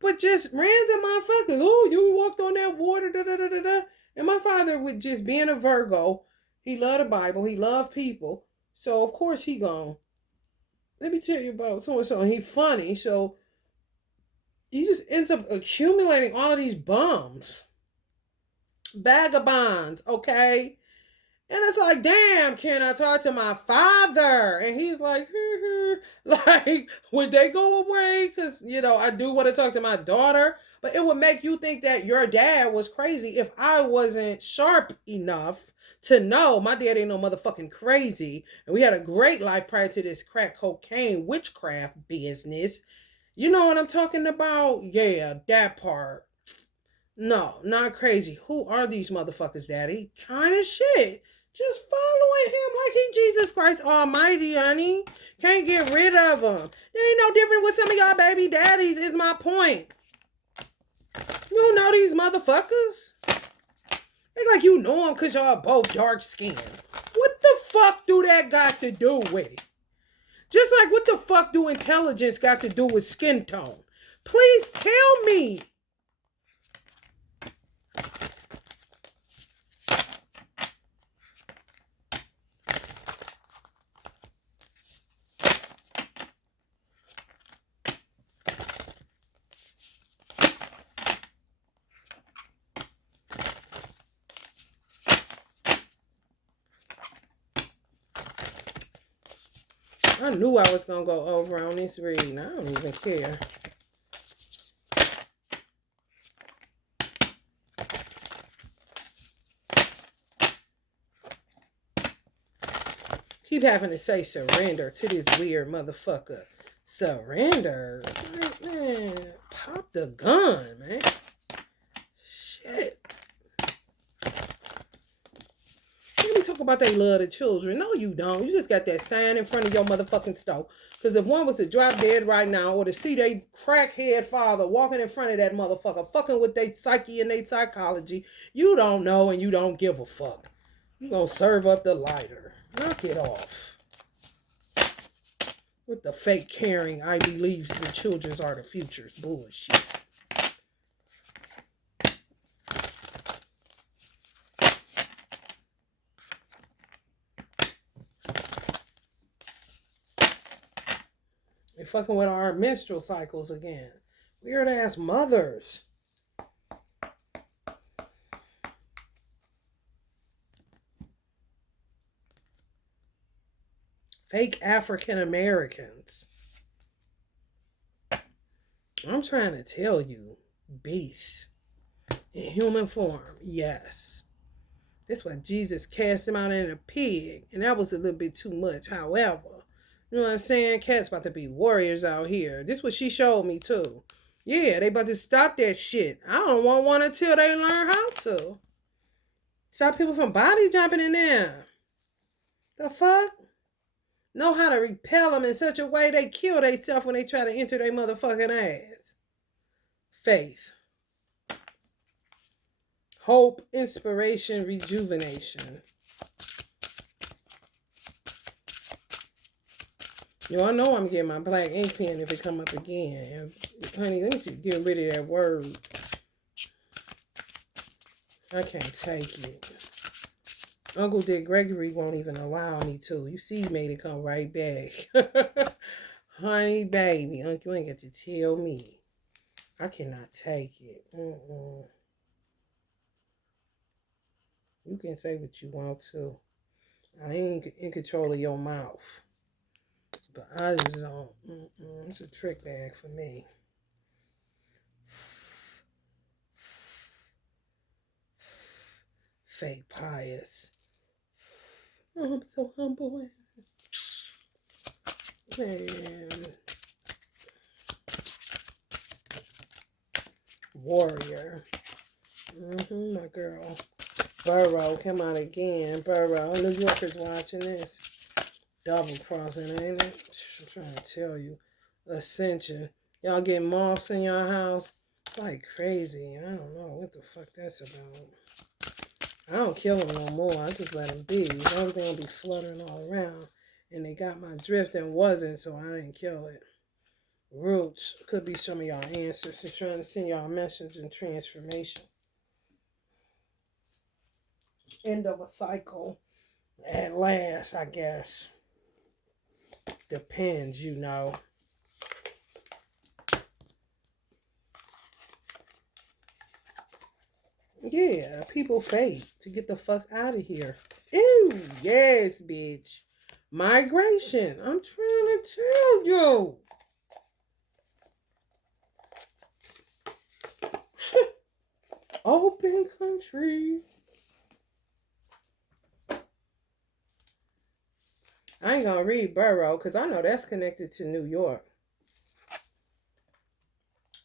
But just random motherfuckers. Oh, you walked on that water, da-da-da-da-da. And my father, with just being a Virgo, he loved the Bible. He loved people. So, of course, he gone. Let me tell you about so-and-so. And he funny. So, he just ends up accumulating all of these bums. Vagabonds, okay? And it's like, damn, can I talk to my father? And he's like, like, would they go away? Because, I do want to talk to my daughter. But it would make you think that your dad was crazy if I wasn't sharp enough to know my dad ain't no motherfucking crazy. And we had a great life prior to this crack cocaine witchcraft business. You know what I'm talking about? Yeah, that part. No, not crazy. Who are these motherfuckers, daddy? Kind of shit. Just following him like he Jesus Christ Almighty, honey. Can't get rid of him. There ain't no different with some of y'all baby daddies, is my point. You don't know these motherfuckers? It's like you know them because y'all both dark skinned. What the fuck do that got to do with it? Just like what the fuck do intelligence got to do with skin tone? Please tell me. I knew I was going to go over on this reading. I don't even care. Keep having to say surrender to this weird motherfucker. Surrender? Like, man, pop the gun, man. Shit. Let me talk about they love the children. No, you don't. You just got that sign in front of your motherfucking stove. Because if one was to drop dead right now, or to see they crackhead father walking in front of that motherfucker, fucking with their psyche and their psychology, you don't know and you don't give a fuck. You gonna serve up the lighter. Knock it off. With the fake caring, I believe the children's are the future's bullshit. They're fucking with our menstrual cycles again. Weird ass mothers. Fake African Americans. I'm trying to tell you, beasts in human form, yes. That's why Jesus cast him out in a pig, and that was a little bit too much. However, you know what I'm saying? Cats about to be warriors out here. This is what she showed me too. Yeah, they about to stop that shit. I don't want one until they learn how to. Stop people from body jumping in there. The fuck? Know how to repel them in such a way they kill themselves when they try to enter their motherfucking ass. Faith. Hope, inspiration, rejuvenation. Y'all know I'm getting my black ink pen if it come up again. And, honey, let me see, get rid of that word. I can't take it. Uncle Dick Gregory won't even allow me to. You see, he made it come right back. Honey, baby, Uncle, you ain't got to tell me. I cannot take it. You can say what you want to. I ain't in control of your mouth. But I just don't. It's a trick bag for me. Fake pious. Oh, I'm so humble. Man. Warrior. My girl. Burrow, come out again. Burrow. New Yorkers watching this. Double crossing, ain't it? I'm trying to tell you. Ascension. Y'all get moths in your house? Like crazy. I don't know what the fuck that's about. I don't kill them no more. I just let them be. Everything will be fluttering all around. And they got my drift and wasn't, so I didn't kill it. Roots. Could be some of y'all ancestors trying to send y'all a message in transformation. End of a cycle. At last, I guess. Depends, you know. Yeah, people fade to get the fuck out of here. Ew, yes, bitch. Migration. I'm trying to tell you. Open country. I ain't gonna read borough because I know that's connected to New York.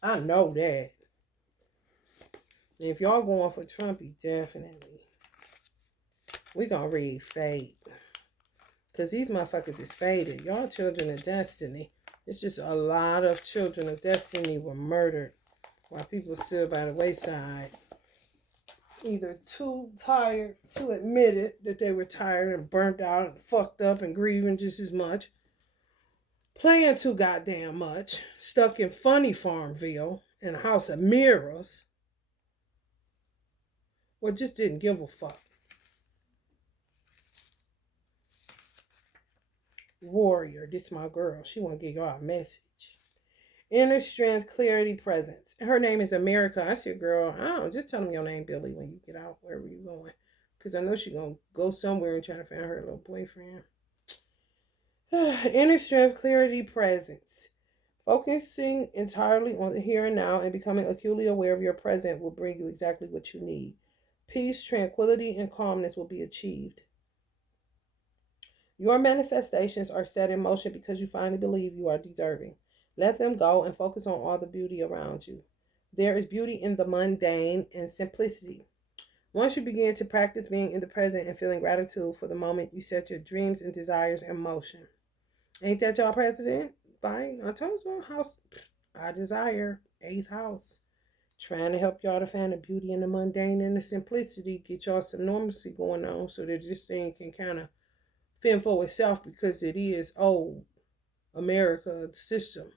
I know that. If y'all going for Trumpy, definitely. We gonna read fate. Because these motherfuckers is faded. Y'all children of destiny. It's just a lot of children of destiny were murdered while people still by the wayside. Either too tired to admit it that they were tired and burnt out and fucked up and grieving just as much. Playing too goddamn much. Stuck in funny Farmville in a house of mirrors. Or just didn't give a fuck. Warrior, this my girl. She want to give y'all a message. Inner strength, clarity, presence. Her name is America. I said, girl, I don't just tell them your name, Billy, when you get out, wherever you going. Because I know she going to go somewhere and try to find her little boyfriend. Inner strength, clarity, presence. Focusing entirely on the here and now and becoming acutely aware of your present will bring you exactly what you need. Peace, tranquility, and calmness will be achieved. Your manifestations are set in motion because you finally believe you are deserving. Let them go and focus on all the beauty around you. There is beauty in the mundane and simplicity. Once you begin to practice being in the present and feeling gratitude for the moment, you set your dreams and desires in motion. Ain't that y'all president? Fine. I told you, house. I desire. 8th house. Trying to help y'all to find the beauty in the mundane and the simplicity. Get y'all some normalcy going on so that this thing can kind of fend for itself because it is old America system.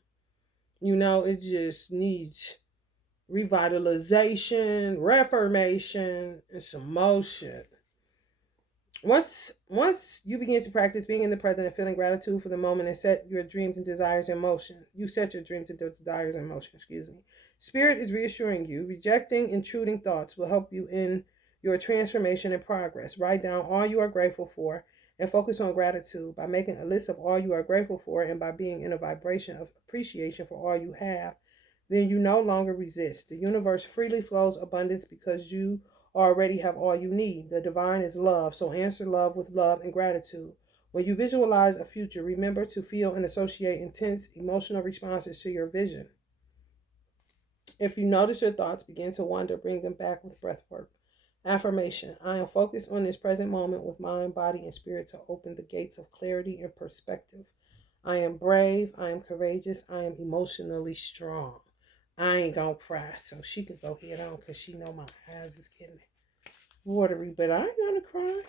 You know, it just needs revitalization, reformation, and some motion. Once you begin to practice being in the present and feeling gratitude for the moment and set your dreams and desires in motion, you set your dreams and desires in motion, Spirit is reassuring you. Rejecting intruding thoughts will help you in your transformation and progress. Write down all you are grateful for and focus on gratitude by making a list of all you are grateful for and by being in a vibration of appreciation for all you have. Then you no longer resist. The universe freely flows abundance because you already have all you need. The divine is love, so answer love with love and gratitude. When you visualize a future, remember to feel and associate intense emotional responses to your vision. If you notice your thoughts begin to wander, bring them back with breath work. Affirmation: I am focused on this present moment with mind, body, and spirit to open the gates of clarity and perspective. I am brave, I am courageous, I am emotionally strong. I ain't gonna cry, so she could go head on because she know my eyes is getting watery, but I ain't gonna cry.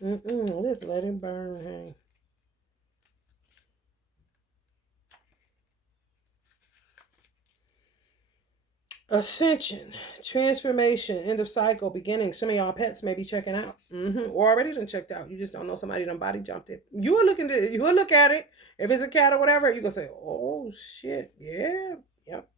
Let's let it burn, hey. Ascension, transformation, end of cycle, beginning. Some of y'all pets may be checking out, or already done checked out. You just don't know somebody done body jumped it. You will look at it. If it's a cat or whatever, you gonna say, "Oh shit, yeah, yep."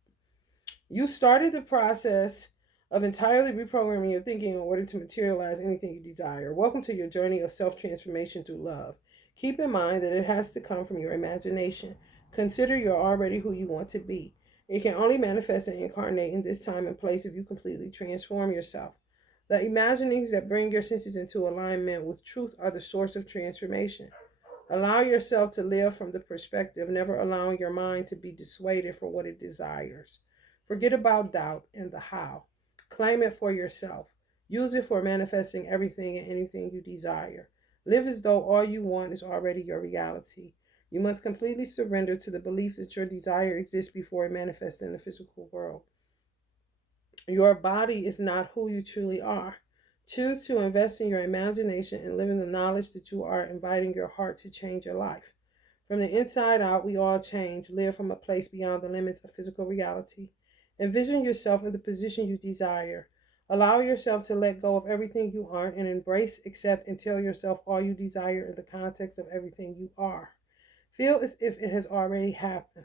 You started the process of entirely reprogramming your thinking in order to materialize anything you desire. Welcome to your journey of self-transformation through love. Keep in mind that it has to come from your imagination. Consider you're already who you want to be. It can only manifest and incarnate in this time and place if you completely transform yourself. The imaginings that bring your senses into alignment with truth are the source of transformation. Allow yourself to live from the perspective, never allowing your mind to be dissuaded from what it desires. Forget about doubt and the how. Claim it for yourself. Use it for manifesting everything and anything you desire. Live as though all you want is already your reality. You must completely surrender to the belief that your desire exists before it manifests in the physical world. Your body is not who you truly are. Choose to invest in your imagination and live in the knowledge that you are inviting your heart to change your life. From the inside out, we all change, live from a place beyond the limits of physical reality. Envision yourself in the position you desire. Allow yourself to let go of everything you aren't and embrace, accept, and tell yourself all you desire in the context of everything you are. Feel as if it has already happened.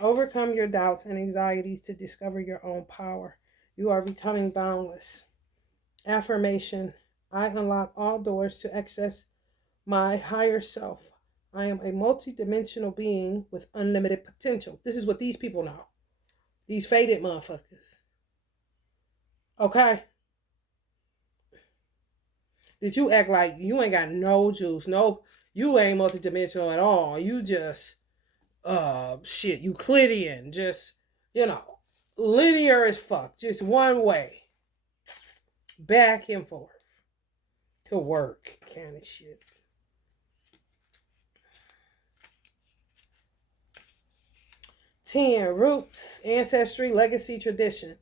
Overcome your doubts and anxieties to discover your own power. You are becoming boundless. Affirmation: I unlock all doors to access my higher self. I am a multidimensional being with unlimited potential. This is what these people know. These faded motherfuckers. Okay? Did you act like you ain't got no juice? No, you ain't multidimensional at all. You just shit, Euclidean. Just, you know, linear as fuck. Just one way. Back and forth. To work kind of shit. Roots, ancestry, legacy, tradition.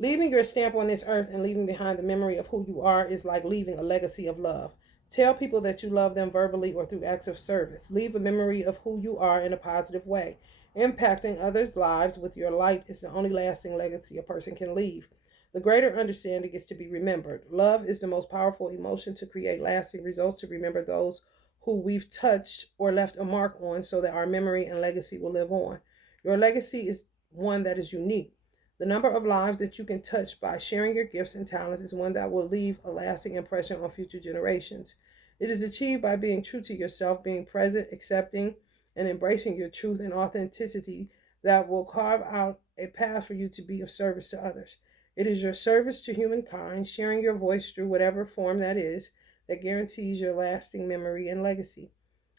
Leaving your stamp on this earth and leaving behind the memory of who you are is like leaving a legacy of love. Tell people that you love them verbally or through acts of service. Leave a memory of who you are in a positive way. Impacting others' lives with your light is the only lasting legacy a person can leave. The greater understanding is to be remembered. Love is the most powerful emotion to create lasting results, to remember those who we've touched or left a mark on so that our memory and legacy will live on. Your legacy is one that is unique. The number of lives that you can touch by sharing your gifts and talents is one that will leave a lasting impression on future generations. It is achieved by being true to yourself, being present, accepting, and embracing your truth and authenticity that will carve out a path for you to be of service to others. It is your service to humankind, sharing your voice through whatever form that is, that guarantees your lasting memory and legacy.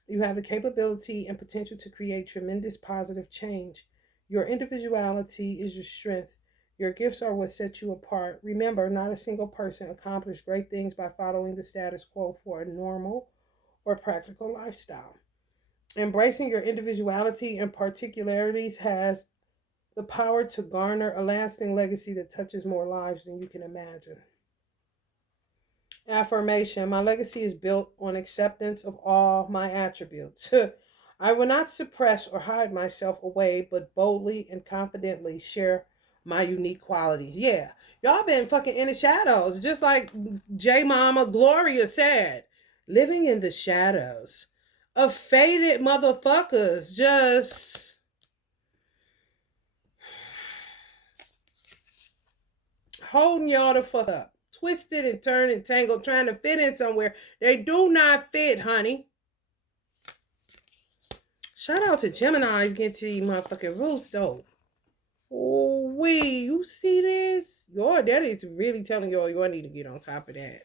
You have the capability and potential to create tremendous positive change. Your individuality is your strength. Your gifts are what set you apart. Remember, not a single person accomplished great things by following the status quo for a normal or practical lifestyle. Embracing your individuality and particularities has the power to garner a lasting legacy that touches more lives than you can imagine. Affirmation: my legacy is built on acceptance of all my attributes. I will not suppress or hide myself away, but boldly and confidently share my unique qualities. Yeah, y'all been fucking in the shadows, just like J Mama Gloria said, living in the shadows of faded motherfuckers, just holding y'all the fuck up. Twisted and turned and tangled, trying to fit in somewhere. They do not fit, honey. Shout out to Gemini's getting to these motherfucking roots, though. Oh, wait, you see this? Your daddy is really telling y'all you need to get on top of that.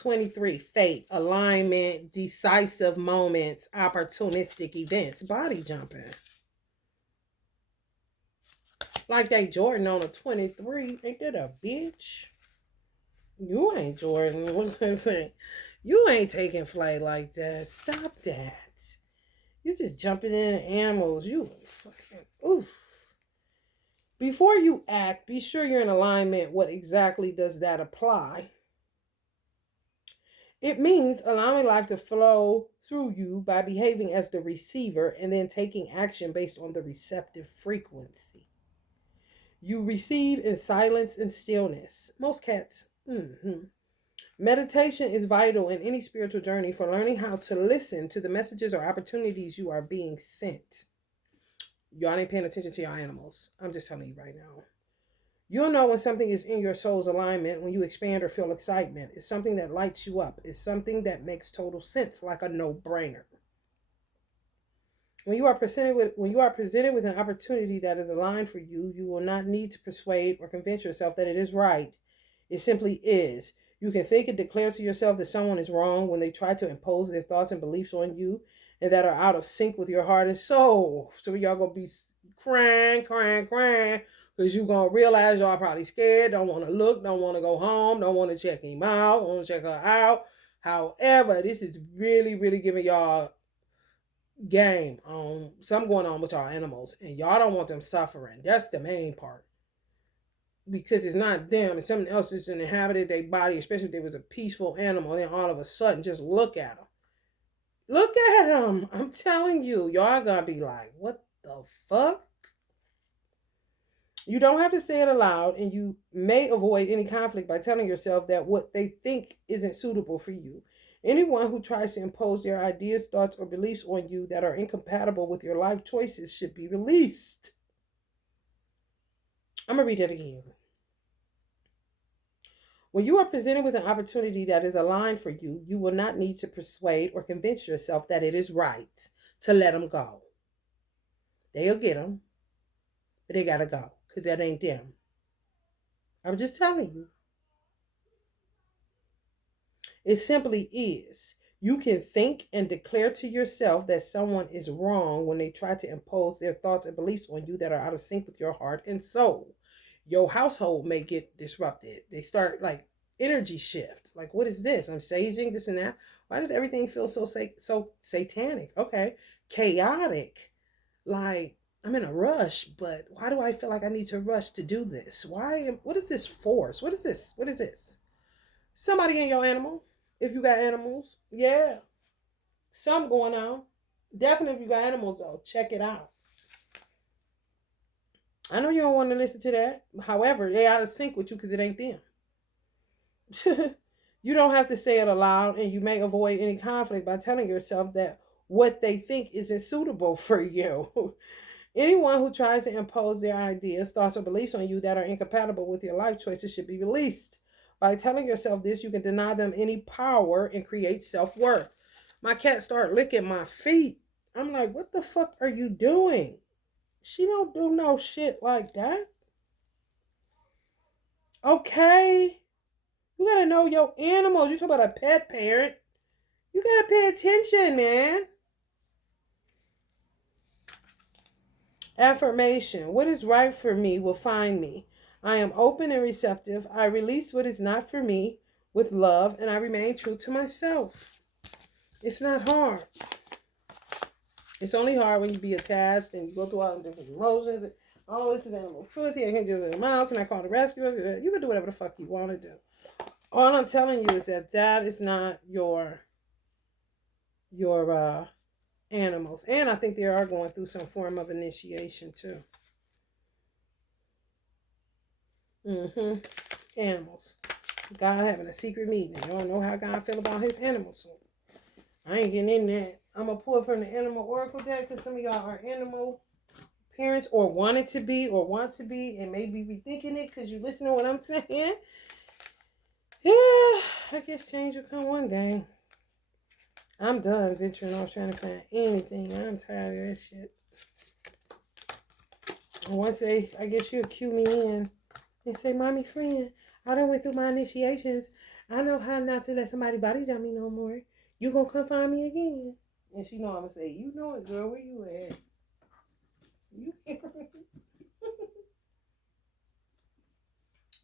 23, fate, alignment, decisive moments, opportunistic events, body jumping. Like they Jordan on a 23. Ain't that a bitch? You ain't Jordan. What can I say? You ain't taking flight like that. Stop that. You just jumping in animals. You fucking oof. Before you act, be sure you're in alignment. What exactly does that apply? It means allowing life to flow through you by behaving as the receiver and then taking action based on the receptive frequency. You receive in silence and stillness. Most cats. Meditation is vital in any spiritual journey for learning how to listen to the messages or opportunities you are being sent. Y'all ain't paying attention to your animals. I'm just telling you right now. You'll know when something is in your soul's alignment when you expand or feel excitement. It's something that lights you up. It's something that makes total sense, like a no-brainer. When you are presented with an opportunity that is aligned for you, you will not need to persuade or convince yourself that it is right. It simply is. You can think and declare to yourself that someone is wrong when they try to impose their thoughts and beliefs on you and that are out of sync with your heart and soul. So y'all gonna be crying, because you're gonna realize y'all probably scared, don't want to look, don't want to go home, don't want to check him out, want to check her out. However, this is really, really giving y'all game on something going on with y'all animals, and y'all don't want them suffering. That's the main part. Because it's not them, it's something else that's inhabited their body, especially if they was a peaceful animal, and then all of a sudden, just look at them. Look at them. I'm telling you, y'all gonna be like, what the fuck? You don't have to say it aloud, and you may avoid any conflict by telling yourself that what they think isn't suitable for you. Anyone who tries to impose their ideas, thoughts, or beliefs on you that are incompatible with your life choices should be released. I'm going to read that again. When you are presented with an opportunity that is aligned for you, you will not need to persuade or convince yourself that it is right to let them go. They'll get them, but they got to go because that ain't them. I'm just telling you. It simply is. You can think and declare to yourself that someone is wrong when they try to impose their thoughts and beliefs on you that are out of sync with your heart and soul. Your household may get disrupted. They start like energy shift. Like, what is this? I'm saging this and that. Why does everything feel so satanic? Okay, chaotic. Like I'm in a rush, but why do I feel like I need to rush to do this? What is this force? What is this? What is this? Somebody in your animal. If you got animals, yeah. Something going on. Definitely if you got animals though, check it out. I know you don't want to listen to that. However, they out of sync with you because it ain't them. You don't have to say it aloud, and you may avoid any conflict by telling yourself that what they think isn't suitable for you. Anyone who tries to impose their ideas, thoughts, or beliefs on you that are incompatible with your life choices should be released. By telling yourself this, you can deny them any power and create self-worth. My cat started licking my feet. I'm like, what the fuck are you doing? She don't do no shit like that. Okay. You gotta know your animals. You talk about a pet parent. You gotta pay attention, man. Affirmation. What is right for me will find me. I am open and receptive. I release what is not for me with love, and I remain true to myself. It's not hard. It's only hard when you be attached and you go through all the different emotions. Oh, this is animal cruelty. I can't just in the mouth. Can I call the rescuers? You can do whatever the fuck you want to do. All I'm telling you is that is not your animals. And I think they are going through some form of initiation too. Animals. God having a secret meeting. You don't know how God feel about his animals. So I ain't getting in there. I'm going to pull from the animal oracle deck because some of y'all are animal parents or wanted to be or want to be and maybe be thinking it because you listen to what I'm saying. Yeah, I guess change will come one day. I'm done venturing off trying to find anything. I'm tired of that shit. And once I guess she'll cue me in and say, Mommy friend, I done went through my initiations. I know how not to let somebody body jump me no more. You gonna come find me again. And she know I'm gonna say, you know it, girl, where you at? You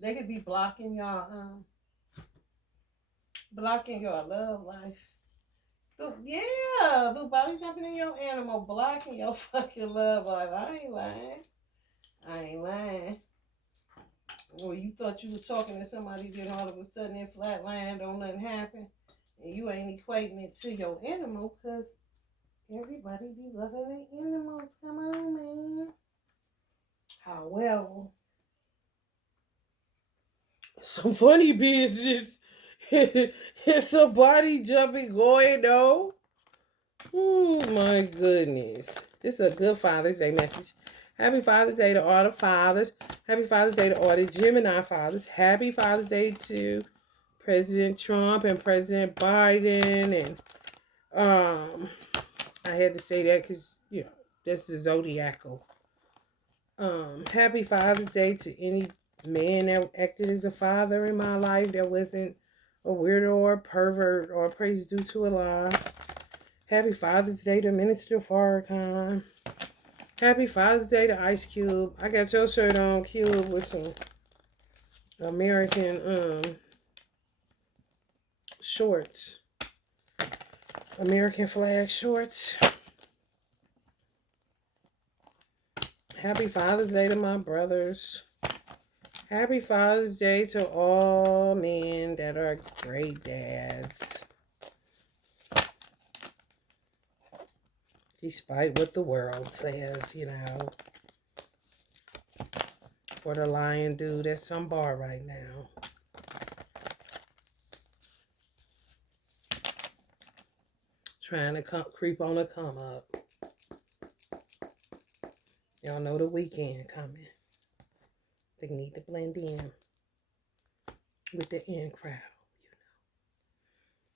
They could be blocking your love life. The body jumping in your animal, blocking your fucking love life. I ain't lying. Or you thought you was talking to somebody, then all of a sudden it flatlined, don't nothing happen. And you ain't equating it to your animal because everybody be loving their animals. Come on, man. However, some funny business. It's a body jumping going on. Oh my goodness. This is a good Father's Day message. Happy Father's Day to all the fathers. Happy Father's Day to all the Gemini fathers. Happy Father's Day to President Trump and President Biden. And I had to say that because, this is zodiacal. Happy Father's Day to any man that acted as a father in my life that wasn't a weirdo or a pervert or praise due to a lie. Happy Father's Day to Minister Farrakhan. Happy Father's Day to Ice Cube. I got your shirt on, Cube, with some American shorts. American flag shorts. Happy Father's Day to my brothers. Happy Father's Day to all men that are great dads. Despite what the world says, Or the lying dude at some bar right now. trying to creep on the come up. Y'all know the weekend coming. They need to blend in with the in crowd.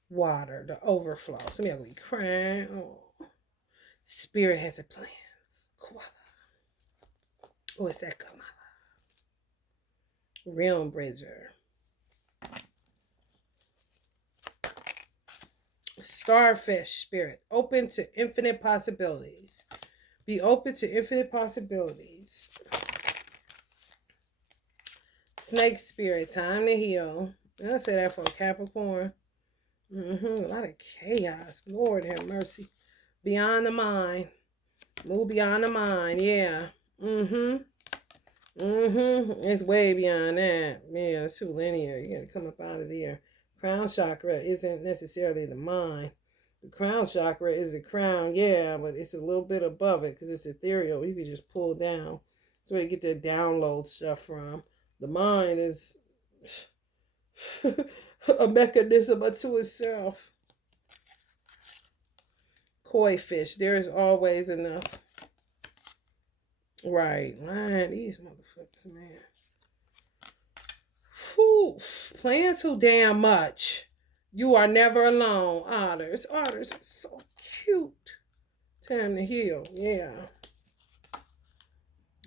Water, the overflow. Some of y'all gonna be crying. Oh, Spirit has a plan. What's that come out? Realm Bridger. Starfish spirit. Open to infinite possibilities. Be open to infinite possibilities. Snake spirit. Time to heal. I'll say that for Capricorn. A lot of chaos. Lord have mercy. Beyond the mind. Move beyond the mind. Yeah. It's way beyond that. Yeah, it's too linear. You gotta come up out of there. Crown chakra isn't necessarily the mind. The crown chakra is the crown, yeah, but it's a little bit above it because it's ethereal. You can just pull down. That's where you get the download stuff from. The mind is a mechanism unto itself. Koi fish. There is always enough. Right. Man, these motherfuckers, man. Whew. Playing too damn much. You are never alone. Otters. Otters are so cute. Time to heal. Yeah.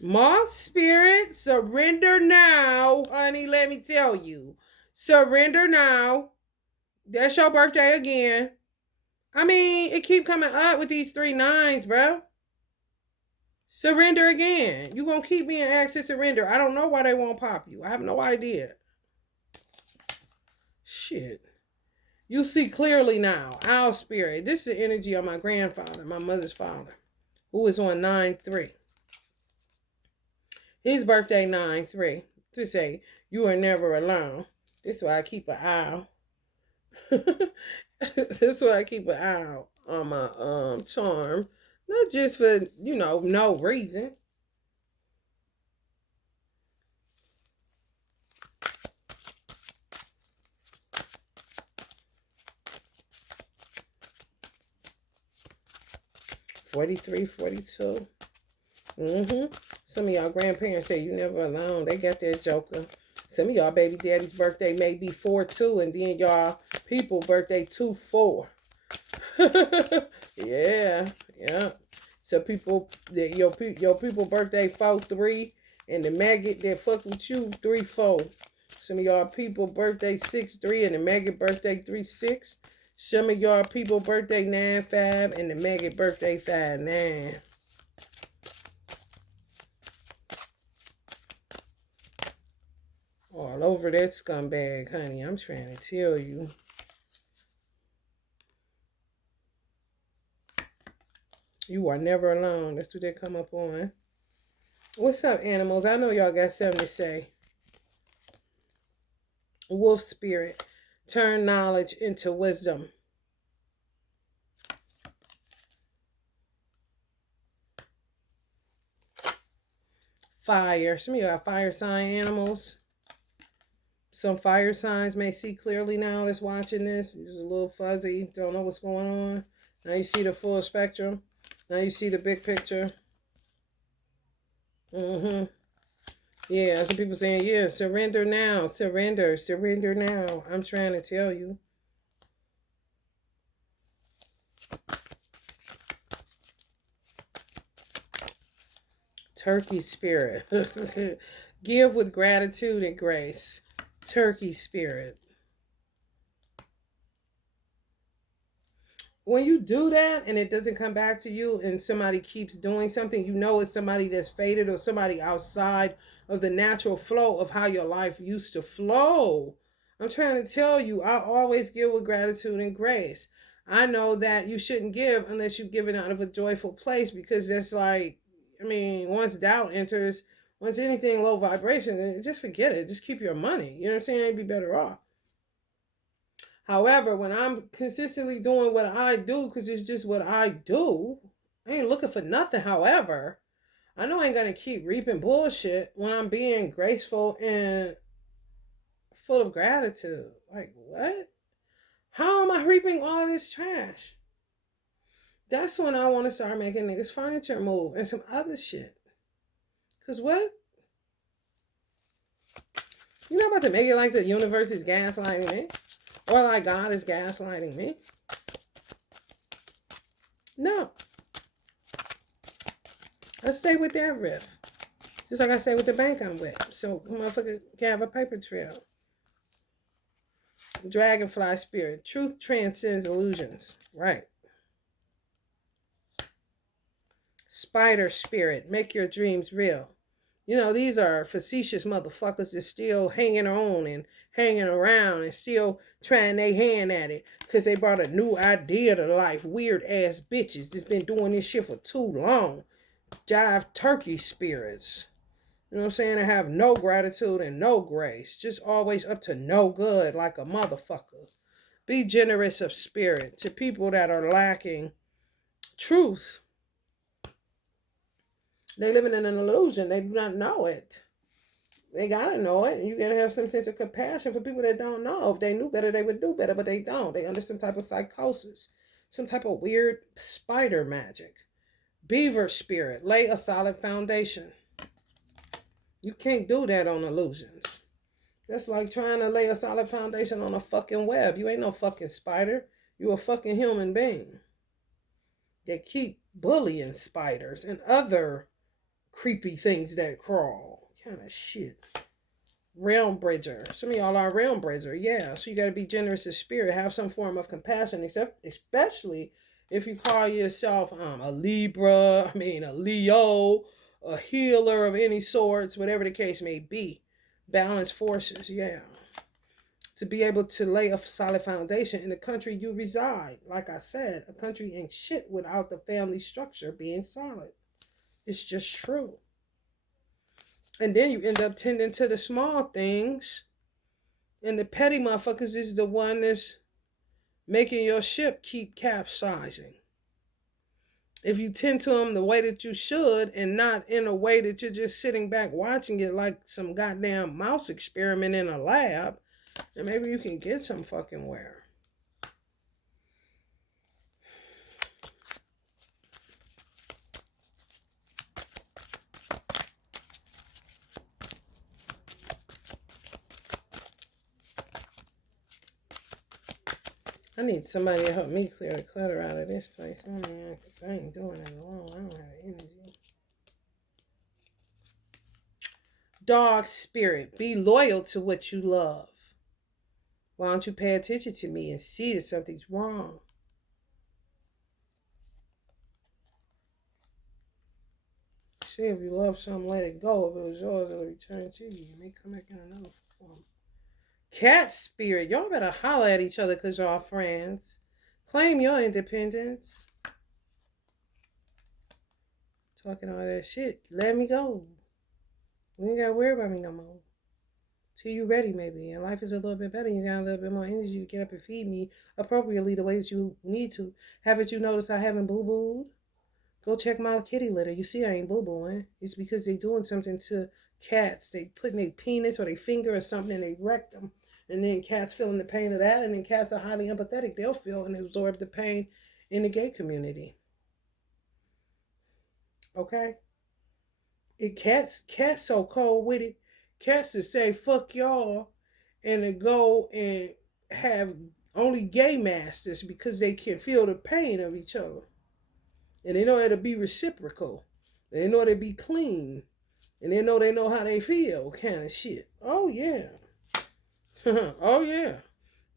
Moth spirit, surrender now. Honey, let me tell you. Surrender now. That's your birthday again. I mean, it keep coming up with these 3 9s, bro. Surrender again. You gonna keep being asked to surrender. I don't know why they won't pop you. I have no idea. Shit. You see clearly now. Owl spirit. This is the energy of my grandfather, my mother's father, who was on 9/3. His birthday 9/3. To say, you are never alone. This is why I keep an owl. This is why I keep an owl on my charm. Not just for, no reason. $43, $42. Some of y'all grandparents say you never alone. They got that joker. Some of y'all baby daddy's birthday may be 4/2, and then y'all people birthday 2/4. Yeah. So people that your people birthday 4/3, and the maggot that fuck with you 3/4. Some of y'all people birthday 6/3, and the maggot birthday 3/6. Some of y'all people birthday 9/5, and the maggot birthday 5/9. All over that scumbag, honey. I'm trying to tell you. You are never alone. That's what they come up on. What's up, animals? I know y'all got something to say. Wolf spirit. Turn knowledge into wisdom. Fire. Some of you got fire sign animals. Some fire signs may see clearly now that's watching this. Just a little fuzzy. Don't know what's going on. Now you see the full spectrum. Now you see the big picture. Yeah, some people saying, yeah, surrender now. Surrender now. I'm trying to tell you. Turkey spirit. Give with gratitude and grace. Turkey spirit. When you do that and it doesn't come back to you and somebody keeps doing something, you know it's somebody that's faded or somebody outside of the natural flow of how your life used to flow. I'm trying to tell you, I always give with gratitude and grace. I know that you shouldn't give unless you give it out of a joyful place, because that's like, once doubt enters, once anything low vibration, just forget it. Just keep your money. You know what I'm saying? You'd be better off. However, when I'm consistently doing what I do, because it's just what I do, I ain't looking for nothing. However, I know I ain't going to keep reaping bullshit when I'm being graceful and full of gratitude. Like, what? How am I reaping all of this trash? That's when I want to start making niggas furniture move and some other shit. Cause what? You're not about to make it like the universe is gaslighting me. Or like God is gaslighting me. No. Let's stay with that riff. Just like I say with the bank I'm with. So motherfucker can have a paper trail. Dragonfly spirit. Truth transcends illusions. Right. Spider spirit. Make your dreams real. You know, these are facetious motherfuckers that's still hanging on and hanging around and still trying their hand at it because they brought a new idea to life. Weird ass bitches that's been doing this shit for too long. Jive turkey spirits. You know what I'm saying? They have no gratitude and no grace. Just always up to no good like a motherfucker. Be generous of spirit to people that are lacking truth. They living in an illusion. They do not know it. They gotta know it. You gotta have some sense of compassion for people that don't know. If they knew better, they would do better, but they don't. They under some type of psychosis, some type of weird spider magic. Beaver spirit, lay a solid foundation. You can't do that on illusions. That's like trying to lay a solid foundation on a fucking web. You ain't no fucking spider. You a fucking human being. They keep bullying spiders and other creepy things that crawl. Kind of shit. Realm bridger. Some of y'all are realm bridger. Yeah. So you got to be generous of spirit. Have some form of compassion, especially if you call yourself a Libra, a Leo, a healer of any sorts, whatever the case may be. Balance forces. Yeah. To be able to lay a solid foundation in the country you reside. Like I said, a country ain't shit without the family structure being solid. It's just true. And then you end up tending to the small things. And the petty motherfuckers is the one that's making your ship keep capsizing. If you tend to them the way that you should and not in a way that you're just sitting back watching it like some goddamn mouse experiment in a lab, then maybe you can get some fucking wear. I need somebody to help me clear the clutter out of this place. Oh man, because I ain't doing it alone. I don't have the energy. Dog spirit, be loyal to what you love. Why don't you pay attention to me and see that something's wrong? See, if you love something, let it go. If it was yours, it'll return to you. It may come back in another form. Cat spirit, y'all better holler at each other because y'all friends. Claim your independence. Talking all that shit. Let me go. We ain't got to worry about me no more. Till you ready, maybe. And life is a little bit better. You got a little bit more energy to get up and feed me appropriately the ways you need to. Haven't you noticed I haven't boo-booed? Go check my kitty litter. You see I ain't boo-booing. It's because they doing something to cats. They putting their penis or their finger or something and they wreck them. And then cats feeling the pain of that. And then cats are highly empathetic. They'll feel and absorb the pain in the gay community. Okay? Cats so cold with it. Cats to say fuck y'all and to go and have only gay masters because they can feel the pain of each other. And they know it'll be reciprocal. They know it'll be clean. And they know how they feel kind of shit. Oh yeah. Oh yeah.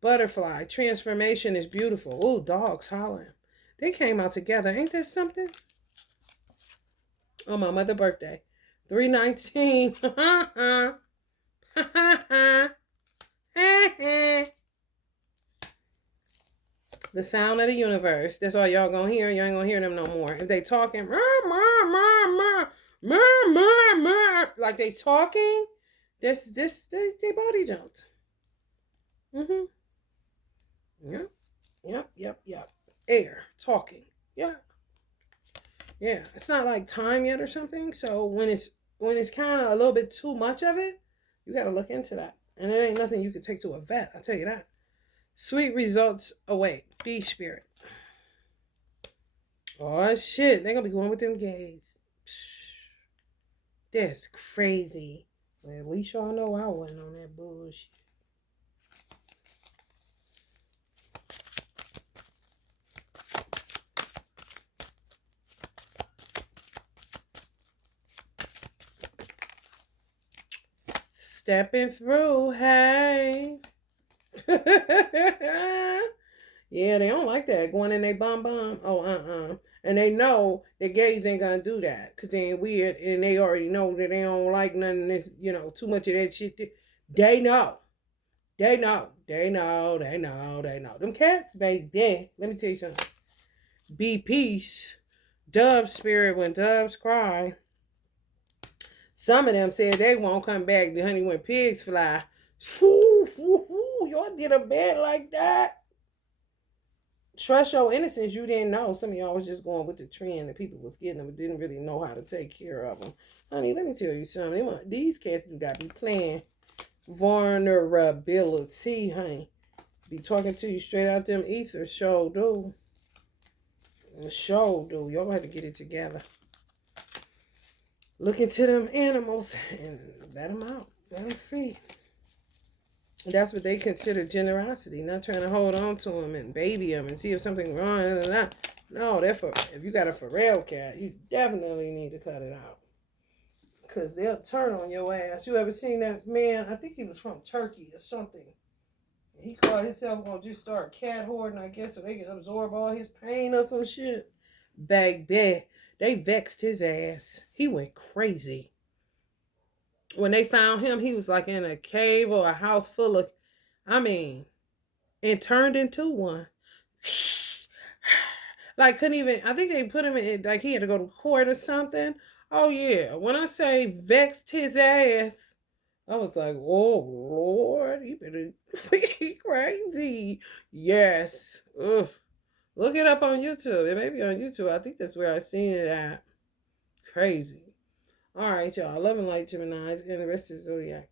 Butterfly. Transformation is beautiful. Oh, dogs hollering. They came out together. Ain't that something? On my mother's birthday. 3/19. The sound of the universe. That's all y'all gonna hear. You ain't gonna hear them no more. If they talking, like they talking, they body jumped. Yep. Air talking. Yeah. It's not like time yet or something. So when it's kind of a little bit too much of it, you got to look into that. And it ain't nothing you can take to a vet. I'll tell you that. Sweet results await. Bee spirit. Oh shit, they gonna be going with them gays. That's crazy. Well, at least y'all know I wasn't on that bullshit. Stepping through, hey. Yeah, they don't like that. Going in they bomb. Oh. And they know the gays ain't gonna do that because they ain't weird, and they already know that they don't like none of this, too much of that shit. They know. They know. They know. They know. They know. Them cats, baby. Let me tell you something. Be peace. Dove spirit when doves cry. Some of them said they won't come back, honey, when pigs fly. Y'all did a bad like that. Trust your innocence. You didn't know. Some of y'all was just going with the trend that people was getting them, but didn't really know how to take care of them. Honey, let me tell you something. These cats do got to be playing vulnerability, honey. Be talking to you straight out them ethers. Show do. Show do. Y'all have to get it together. Look into them animals and let them out. Let them free. That's what they consider generosity, not trying to hold on to them and baby them and see if something's wrong. No, if you got a Pharrell cat, you definitely need to cut it out. Because they'll turn on your ass. You ever seen that man? I think he was from Turkey or something. He called himself going to just start cat hoarding, I guess, so they can absorb all his pain or some shit. Baby, they vexed his ass. He went crazy. When they found him, he was like in a cave or a house full of, and turned into one. Like, couldn't even, I think they put him in, like he had to go to court or something. Oh, yeah. When I say vexed his ass, I was like, oh, Lord, he better be crazy. Yes. Ugh. Look it up on YouTube. It may be on YouTube. I think that's where I seen it at. Crazy. All right, y'all. Love and light, Geminis, and the rest of the zodiac.